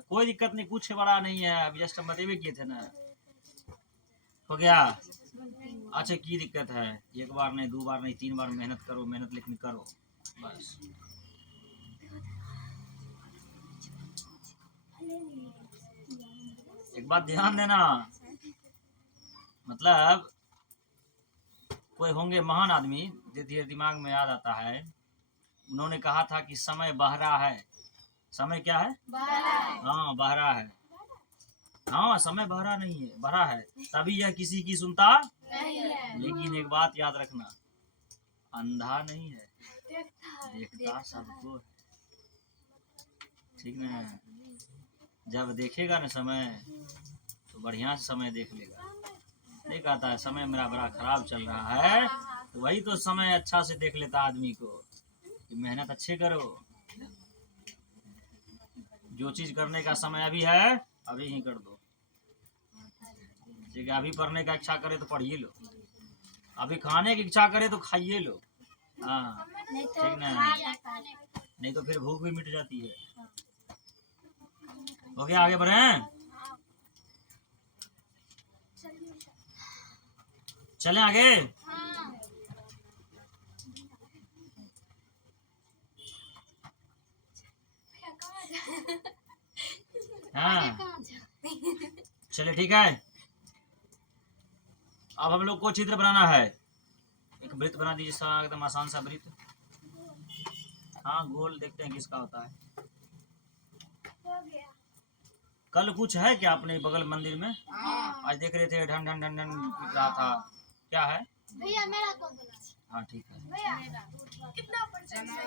कोई दिक्कत नहीं, कुछ बड़ा नहीं है, अभी जस्ट हम बतेबे किए थे ना, हो गया। अच्छा की दिक्कत है, एक बार नहीं, दो बार नहीं, 3 बार मेहनत करो, मेहनत लेकिन करो बस। एक बात ध्यान देना, मतलब कोई होंगे महान आदमी, धीरे धीरे दिमाग में याद आता है, उन्होंने कहा था कि समय बह रहा है, समय क्या है, हाँ बह रहा है, हाँ समय बह रहा नहीं है, बह है, तभी यह किसी की सुनता नहीं है। लेकिन एक बात याद रखना, अंधा नहीं है, देखता सबको है, ठीक ना। जब देखेगा ना समय तो बढ़िया से समय देख लेगा, नहीं कहता है समय मेरा बड़ा खराब चल रहा है, तो वही तो समय अच्छा से देख लेता आदमी को कि मेहनत अच्छे करो, जो चीज करने का समय अभी है अभी ही कर दो, ठीक है। अभी पढ़ने का इच्छा करे तो पढ़िए लो, अभी खाने की इच्छा करे तो खाइए लो, हाँ ठीक ना, नहीं तो फिर भूख भी मिट जाती है। हो गया, आगे बढ़े, चलें आगे। हाँ चलिए ठीक है, अब हम लोग को चित्र बनाना है, एक वृत्त बना दीजिए, एकदम आसान सा वृत्त, हाँ गोल, देखते हैं किसका होता है। कल कुछ है क्या अपने बगल मंदिर में? आज देख रहे थे ढन ढन ढन ढन गिर रहा था, क्या है भैया मेरा कौन? हाँ ठीक है, कितना परसेंट है?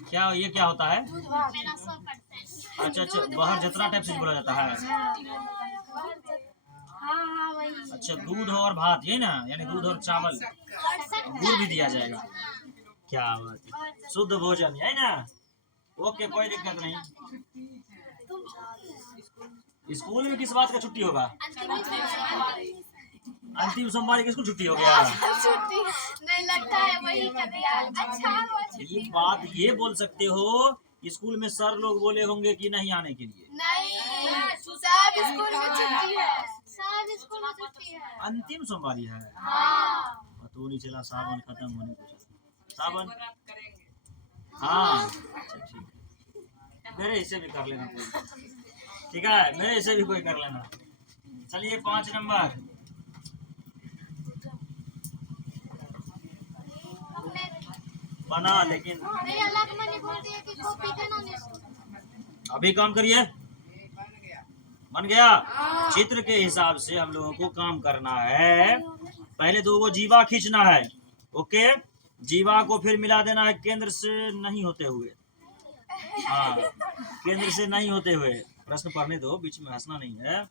क्या ये क्या होता है? मेरा 100%। अच्छा अच्छा, बाहर जतरा टाइप से बोला जाता है, हाँ वही। अच्छा दूध और भात, ये ना, यानी दूध और चावल, गुड़ भी दिया जाएगा, क्या बात है, शुद्ध भोजन है ना, ओके कोई दिक्कत नहीं। स्कूल में किस बात का छुट्टी होगा? अंतिम सोमवार किसको छुट्टी हो गया? छुट्टी नहीं लगता है, वही कर दिया। अच्छा ये बात ये बोल सकते हो, स्कूल में सर लोग बोले होंगे कि नहीं आने के लिए? नहीं, सब स्कूल में छुट्टी है, सब स्कूल में छुट्टी है। अंतिम सोमवार है, हाँ तो नहीं चला, सावन खत्म होने को चला, सावन, हाँ अच्छा ठीक है, मेरे हिस्से भी कर लेना कोई, ठीक है, मेरे हिस्से भी कोई कर लेना। चलिए 5 नंबर, बना, लेकिन नहीं अलग मनी बोल दिया कि कॉपी देना नहीं। अभी काम करिए, बन गया। चित्र के हिसाब से हम लोगों को काम करना है, पहले 2 जीवा खींचना है, ओके, जीवा को फिर मिला देना है केंद्र से नहीं होते हुए, हाँ केंद्र से नहीं होते हुए, प्रश्न पढ़ने दो, बीच में हंसना नहीं है।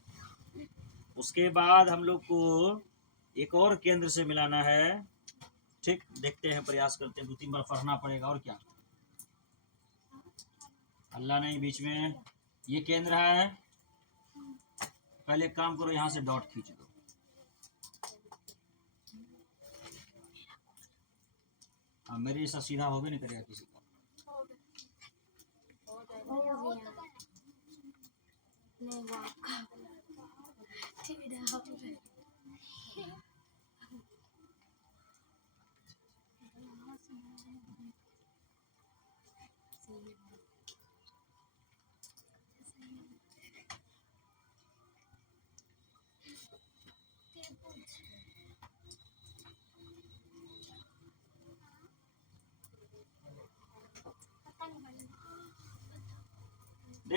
उसके बाद हम लोग को एक और केंद्र से मिलाना है, ठीक, देखते हैं, प्रयास करते हैं, 2-3 बार पढ़ना पड़ेगा, और क्या, अल्लाह नहीं बीच में, ये केंद्र है, पहले एक काम करो, यहाँ से डॉट खींच दो, हाँ मेरे जैसा सीधा हो भी नहीं करेगा किसी का,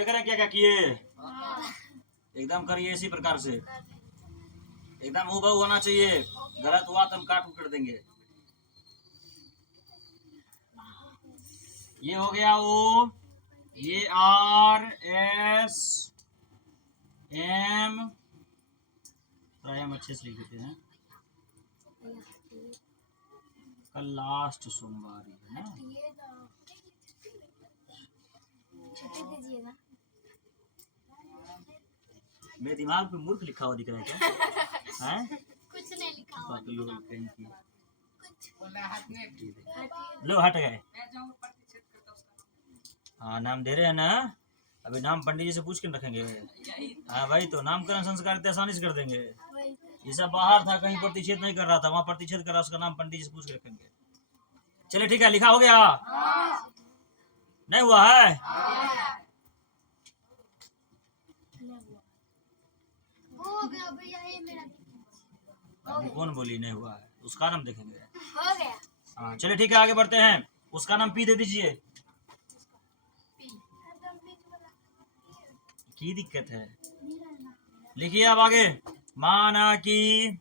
देख रहे हैं क्या क्या किए? एकदम करिए इसी प्रकार से, एकदम हूबहू होना चाहिए। गलत हुआ तो हम काट कर देंगे। ये हो गया ओ, ये आर एस एम, हम अच्छे से लिख देते हैं। कल लास्ट सोमवार है ना। दीजिएगा। मेरे दिमाग पे मूर्ख लिखा हुआ दिख रहा है क्या? हैं? कुछ नहीं लिखा हुआ। लो हट गए। हाँ नाम दे रहे हैं ना, अभी नाम पंडित जी से पूछ के रखेंगे। हाँ भाई, तो नामकरण संस्कार इतने आसानी से कर देंगे। ये सब बाहर था, कहीं प्रतिषेध नहीं कर रहा था, वहाँ प्रतिषेध कर रहा, उसका नाम पंडित जी से पूछ के रखेंगे। चलिए ठीक है, लिखा हो गया? नहीं हुआ है? हो गया भैया, ये मेरा अभी कौन बोली नहीं हुआ है? उसका नाम देखेंगे। हो गया। हाँ चलिए ठीक है, आगे बढ़ते हैं। उसका नाम पी दे दीजिए। की दिक्कत है? लिखिए अब आगे। माना कि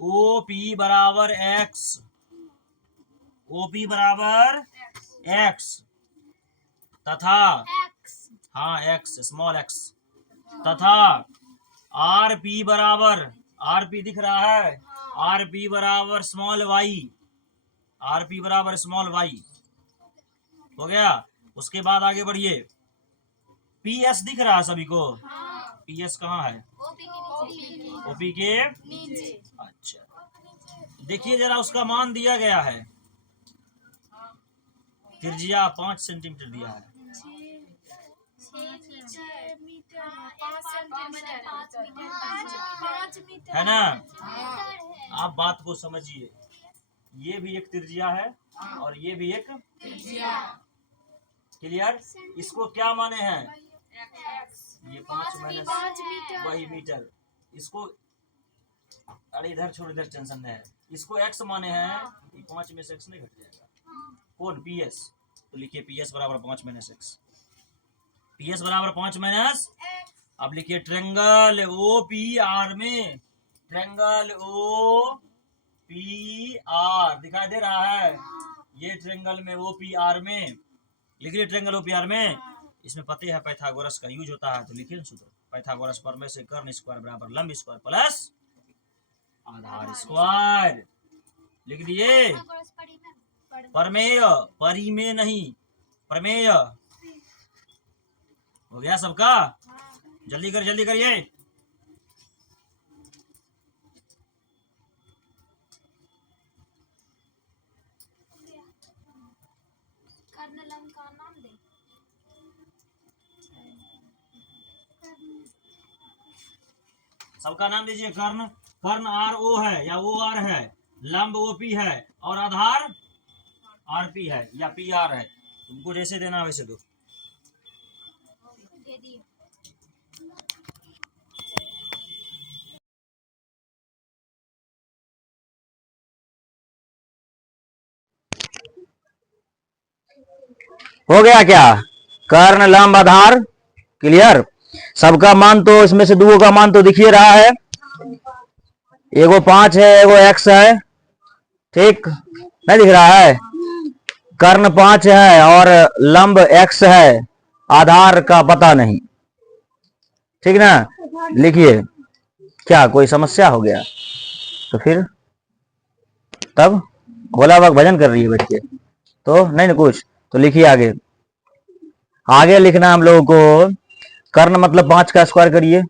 ओ पी बराबर एक्स, ओ पी बराबर एक्स तथा, हाँ एक्स स्मॉल एक्स, तथा आर पी बराबर, आर पी दिख रहा है, आर पी बराबर स्मॉल वाई, आर पी बराबर स्मॉल वाई। हो गया? उसके बाद आगे बढ़िए। पी एस दिख रहा है सभी को? पी एस कहाँ है? ओपी के नीचे। अच्छा, देखिए जरा, उसका मान दिया गया है, त्रिज्या 5 सेंटीमीटर दिया है। है ना? आप बात को समझिए, ये भी एक त्रिज्या है और ये भी एक त्रिज्या। क्लियर? इसको क्या माने हैं? ये 5 माइनस वही मीटर। इसको, अरे इधर छोड़, इधर टेंशन है। इसको x माने हैं, ये 5 में से x नहीं घट जाएगा। कौन? P S. तो लिखिए पी एस बराबर 5 माइनस एक्स, पी एस बराबर 5 माइनस। अब लिखिए ट्रेंगल ओ पी आर में, ट्रेंगल ओ पी आर दिखाई दे रहा है? ये ट्रेंगल में ओ पी आर में, लिखिए ट्रेंगल ओ पी आर में। इसमें पते है पाइथागोरस का यूज होता है, तो लिखिए सूत्र। पाइथागोरस प्रमेय से कर्ण स्क्वायर बराबर लंब स्क्वायर प्लस आधार स्क्वायर। लिख दिए? प्रमेय, परिमेय नहीं, प्रमेय। हो गया सबका? जल्दी कर, जल्दी करिए। सबका नाम दीजिए। कर्ण, कर्ण आर ओ है या ओ आर है, लंब ओ पी है और आधार आर पी है या पी आर है। तुमको जैसे देना वैसे दो। हो गया क्या? कर्ण लंब आधार। क्लियर? सबका मान तो इसमें से दो का मान तो दिखिए रहा है, एगो 5 है, एगो x है। ठीक नहीं दिख रहा है? कर्ण 5 है और लंब x है, आधार का पता नहीं। ठीक ना? लिखिए। क्या कोई समस्या हो गया? तो फिर तब भोला बाबा भजन कर रही है बच्चे तो नहीं ना कुछ। तो लिखिए आगे। आगे लिखना हम लोगों को, कर्ण मतलब 5 का स्क्वायर करिए।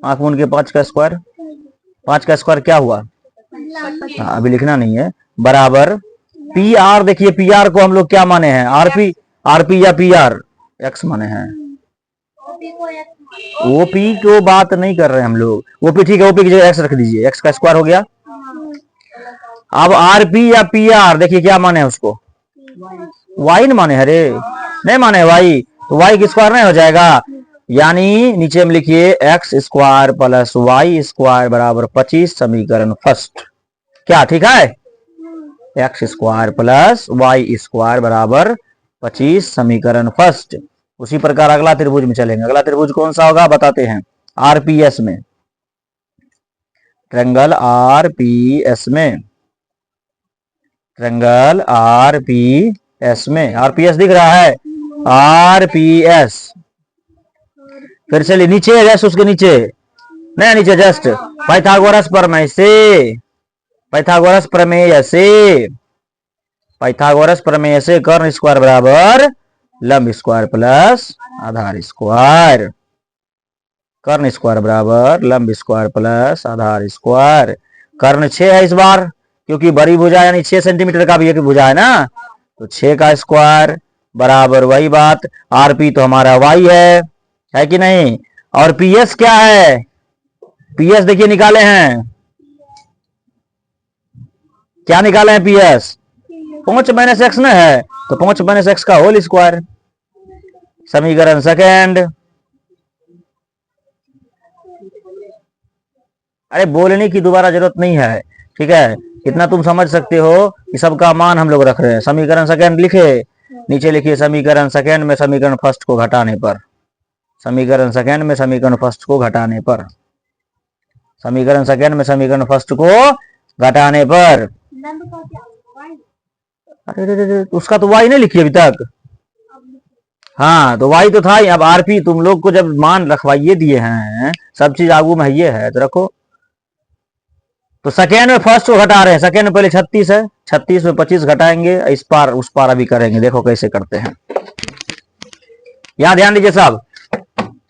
आंख मूंद के 5 का स्क्वायर, 5 का स्क्वायर क्या हुआ? अभी लिखना नहीं है। बराबर पी आर। देखिए पी आर को हम लोग क्या माने हैं? आरपी, आरपी या पी आर एक्स माने हैं। ओपी को बात नहीं कर रहे हैं हम लोग। ओपी ठीक है, ओपी की जगह एक्स रख दीजिए, एक्स का स्क्वायर हो गया। अब आरपी या पी आर देखिए क्या माने हैं उसको? वाई न माने? अरे नहीं माने वाई, तो वाई की स्क्वायर नहीं हो जाएगा? यानी नीचे में लिखिए X square plus Y square बराबर 25 समीकरण फर्स्ट। क्या ठीक है? X square plus Y square बराबर 25 समीकरण फर्स्ट। उसी प्रकार अगला त्रिभुज में चलेंगे। अगला त्रिभुज कौन सा होगा बताते हैं। आरपीएस में, ट्रायंगल आरपीएस में, ट्रायंगल आरपीएस में, आरपीएस दिख रहा है, आरपीएस। फिर चलिए नीचे है, जस्ट उसके नीचे, नहीं नीचे जस्ट, पाइथागोरस प्रमेय से, पाइथागोरस प्रमेय से, पाइथागोरस प्रमेय से कर्ण स्क्वायर बराबर लंब स्क्वायर प्लस आधार स्क्वायर, कर्ण स्क्वायर बराबर लंब स्क्वायर प्लस आधार स्क्वायर। कर्ण 6 है इस बार, क्योंकि बड़ी भुजा यानी 6 सेंटीमीटर का भी एक भुजा है ना, तो 6 का स्क्वायर बराबर वही बात, आरपी तो हमारा वाई है कि नहीं। और पीएस क्या है, पीएस देखिए निकाले हैं, क्या निकाले हैं पीएस, 5 माइनस एक्स न है, तो 5 माइनस एक्स का होल स्क्वायर। समीकरण सेकेंड, अरे बोलने की दोबारा जरूरत नहीं है, ठीक है, इतना तुम समझ सकते हो कि सबका मान हम लोग रख रहे हैं। समीकरण सेकेंड लिखे, नीचे लिखिए समीकरण सेकेंड में समीकरण फर्स्ट को घटाने पर, समीकरण सेकेंड में समीकरण फर्स्ट को घटाने पर, समीकरण सेकेंड में समीकरण फर्स्ट को घटाने पर, अरे उसका तो वाई नहीं लिखी अभी तक, हाँ तो वाई तो था ही। अब आरपी तुम लोग को जब मान रखवाइए दिए हैं, सब चीज आगू में ये है तो रखो। तो सेकेंड में फर्स्ट को घटा रहे हैं, सेकेंड में पहले 36 है, 36 में 25 घटाएंगे, इस पार उस पार अभी करेंगे, देखो कैसे करते हैं। यहां ध्यान दीजिए साहब,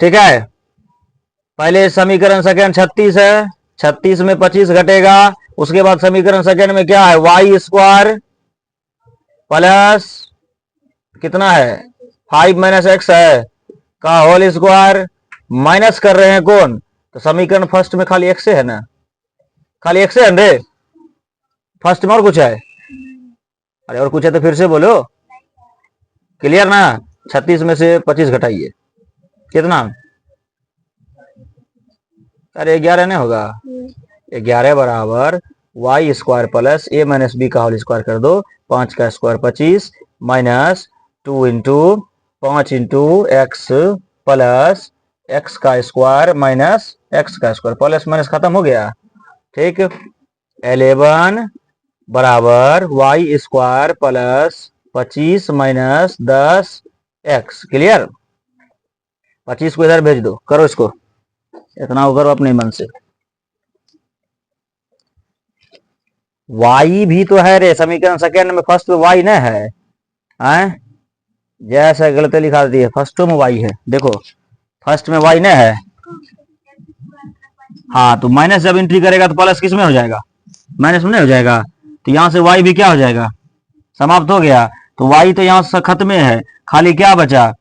ठीक है, पहले समीकरण सेकेंड 36 है, 36 में 25 घटेगा, उसके बाद समीकरण सेकेंड में क्या है, वाई स्क्वायर प्लस कितना है 5 माइनस एक्स है का होल स्क्वायर, माइनस कर रहे हैं कौन, तो समीकरण फर्स्ट में खाली एक्स है ना, खाली एक्स है रे, फर्स्ट में और कुछ है, अरे और कुछ है तो फिर से बोलो, क्लियर ना। 36 में से 25 घटाइए, कितना, अरे 11 नहीं होगा, 11 बराबर Y square plus A minus B का होल स्क्वायर कर दो, 5 का स्क्वायर 25 minus 2 into 5 into X plus X का स्क्वायर माइनस एक्स का स्क्वायर, प्लस माइनस खत्म हो गया, ठीक। 11 बराबर Y square plus 25 minus 10 X, clear. 25 को इधर भेज दो, करो इसको, इतना करो अपने मन से। वाई भी तो है रे, समीकरण सेकेंड में फर्स्ट में वाई न है, हैं जैसे गलत लिखा दी है, फर्स्ट में वाई है, देखो फर्स्ट में वाई न है, हाँ तो माइनस जब एंट्री करेगा तो प्लस किस में हो जाएगा, माइनस में नहीं हो जाएगा, तो यहां से वाई भी क्या हो जाएगा, समाप्त हो गया। तो वाई तो यहां से खत्म है, खाली क्या बचा,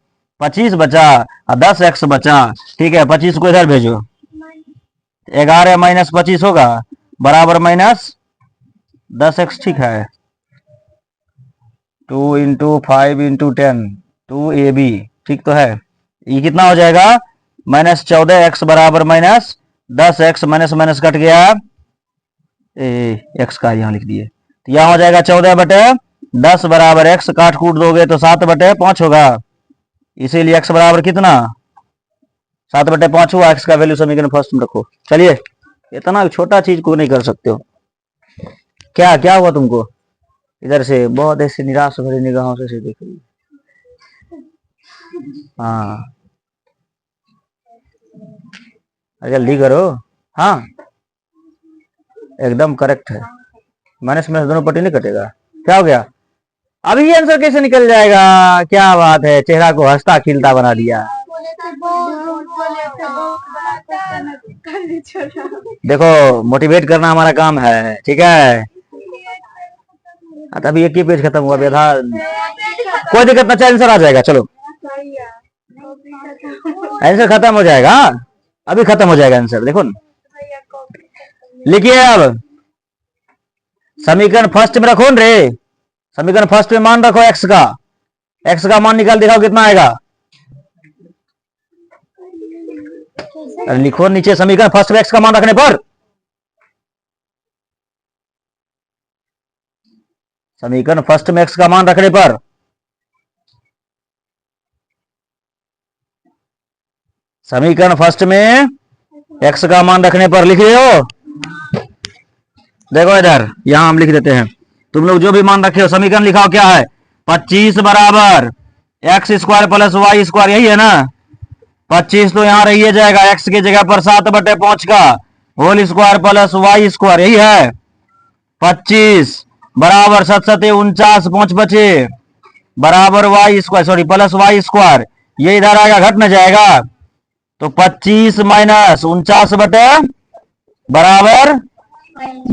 25 बचा और 10 एक्स बचा, ठीक है, 25 को इधर भेजो, 11 माइनस 25 होगा बराबर माइनस 10 एक्स, ठीक है, 2 इंटू 5 इंटू 10 2 ए बी, ठीक तो है। ये कितना हो जाएगा, माइनस 14 एक्स बराबर minus 10 x, minus minus cut गया, एक्स का यहाँ लिख दिए, तो यहाँ हो जाएगा 14 बटे 10 बराबर एक्स, काट कूट दोगे तो 7 बटे 5 होगा, इसीलिए एक्स बराबर कितना 7 बटे 5 हुआ, एक्स का वैल्यू समीकरण फर्स्ट में रखो। चलिए, इतना छोटा चीज को नहीं कर सकते हो, क्या क्या हुआ तुमको, इधर से बहुत ऐसे निराश भरी निगाहों से देख रही, हाँ जल्दी करो, हाँ एकदम करेक्ट है, माइनस माइनस दोनों पट्टी नहीं कटेगा, क्या हो गया, अभी ये आंसर कैसे निकल जाएगा, क्या बात है, चेहरा को हंसता खिलता बना दिया। देखो मोटिवेट करना हमारा काम है, ठीक है, अभी एक ही पेज खत्म हुआ, बेधा कोई दिक्कत ना, आंसर आ जाएगा, चलो आंसर खत्म हो जाएगा, अभी खत्म हो जाएगा आंसर, देखो ना, लिखिए अब समीकरण फर्स्ट में रखो रे, समीकरण फर्स्ट में मान रखो एक्स का मान निकाल दिखाओ कितना आएगा, लिखो नीचे समीकरण फर्स्ट में एक्स का मान रखने पर, समीकरण फर्स्ट में एक्स का मान रखने पर समीकरण फर्स्ट में x का मान रखने पर लिख रहे हो, देखो इधर यहां हम लिख देते हैं, तुम लोग जो भी मान रखे हो समीकरण लिखाओ क्या है, 25 बराबर X square plus Y square, यही है ना। 25 तो यहां रही जाएगा, x की जगह पर 7/5 का whole square plus Y square, यही है। 25 बराबर 7 7 49 5 बचे बराबर Y square, sorry plus Y square, ये इधर आएगा घट न जाएगा, तो 25 माइनस 49 बटे बराबर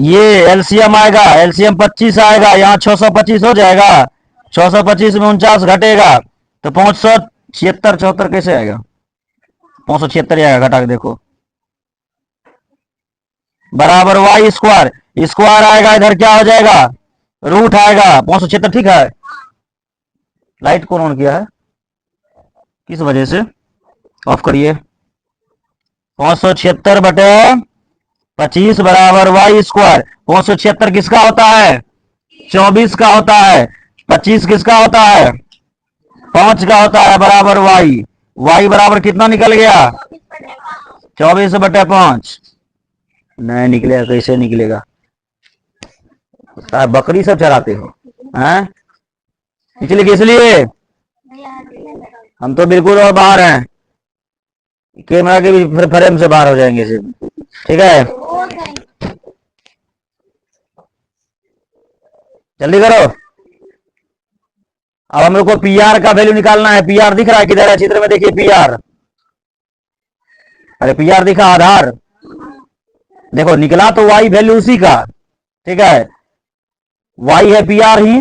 ये एलसीएम आएगा, एलसीएम 25 आएगा, यहाँ 625 हो जाएगा, 625 में 49 घटेगा तो 576 74 कैसे आएगा, 576 आएगा, घटा के देखो, बराबर वाई स्क्वायर, स्क्वायर आएगा इधर क्या हो जाएगा, रूट आएगा 576, ठीक है। लाइट कौन ऑन किया है, किस वजह से, ऑफ करिए। 576 बटे 25 बराबर वाई स्क्वायर, 576 किसका होता है, 24 का होता है, 25 किसका होता है, 5 का होता है, बराबर वाई, वाई बराबर कितना निकल गया, 24/5, नहीं निकलेगा, कैसे निकलेगा, बकरी सब चराते हो हैं, इसलिए हम तो बिल्कुल और बाहर हैं, कैमरा के भी फ्रेम से बाहर हो जाएंगे सिर्फ, ठीक है। जल्दी करो, अब हम लोग को पी आर का वैल्यू निकालना है। पी आर दिख रहा है किधर है, चित्र में देखिए पी आर, अरे पी आर दिखा, आधार देखो, निकला तो वाई वैल्यू उसी का, ठीक है, वाई है पी आर ही,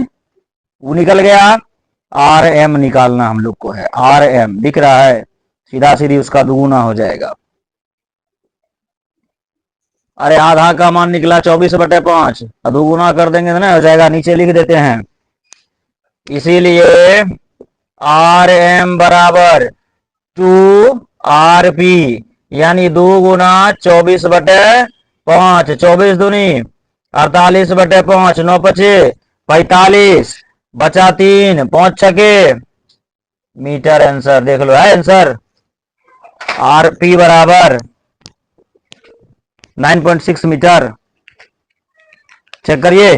वो निकल गया, आर एम निकालना हम लोग को है, आर एम दिख रहा है, सीधा सीधी उसका दुगुना हो जाएगा। अरे आधा का मान निकला 24/5, दुगुना कर देंगे तो ना हो जाएगा, नीचे लिख देते हैं, इसीलिए आर एम बराबर 2RP, यानी 2 गुना 24/5, 24 दूनी 48/5, 9 पचे 45, बचा 3, 5 छके मीटर, आंसर देख लो है आंसर, आरपी बराबर 9.6 मीटर, चेक करिए,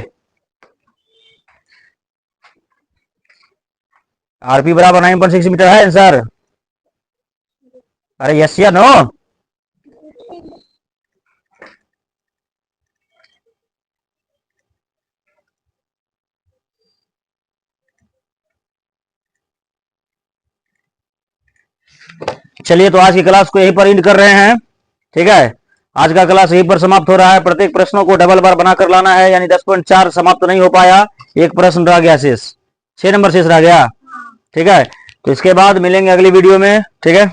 आरपी बराबर 9.6 मीटर है आंसर, अरे यस या नो, चलिए तो आज की क्लास को यहीं पर एंड कर रहे हैं, ठीक है। आज का क्लास यहीं पर समाप्त हो रहा है। प्रत्येक प्रश्नों को डबल बार बनाकर लाना है, यानी 10.4 समाप्त नहीं हो पाया, एक प्रश्न रह गया शेष, 6 नंबर शेष रह गया, ठीक है। तो इसके बाद मिलेंगे अगली वीडियो में, ठीक है।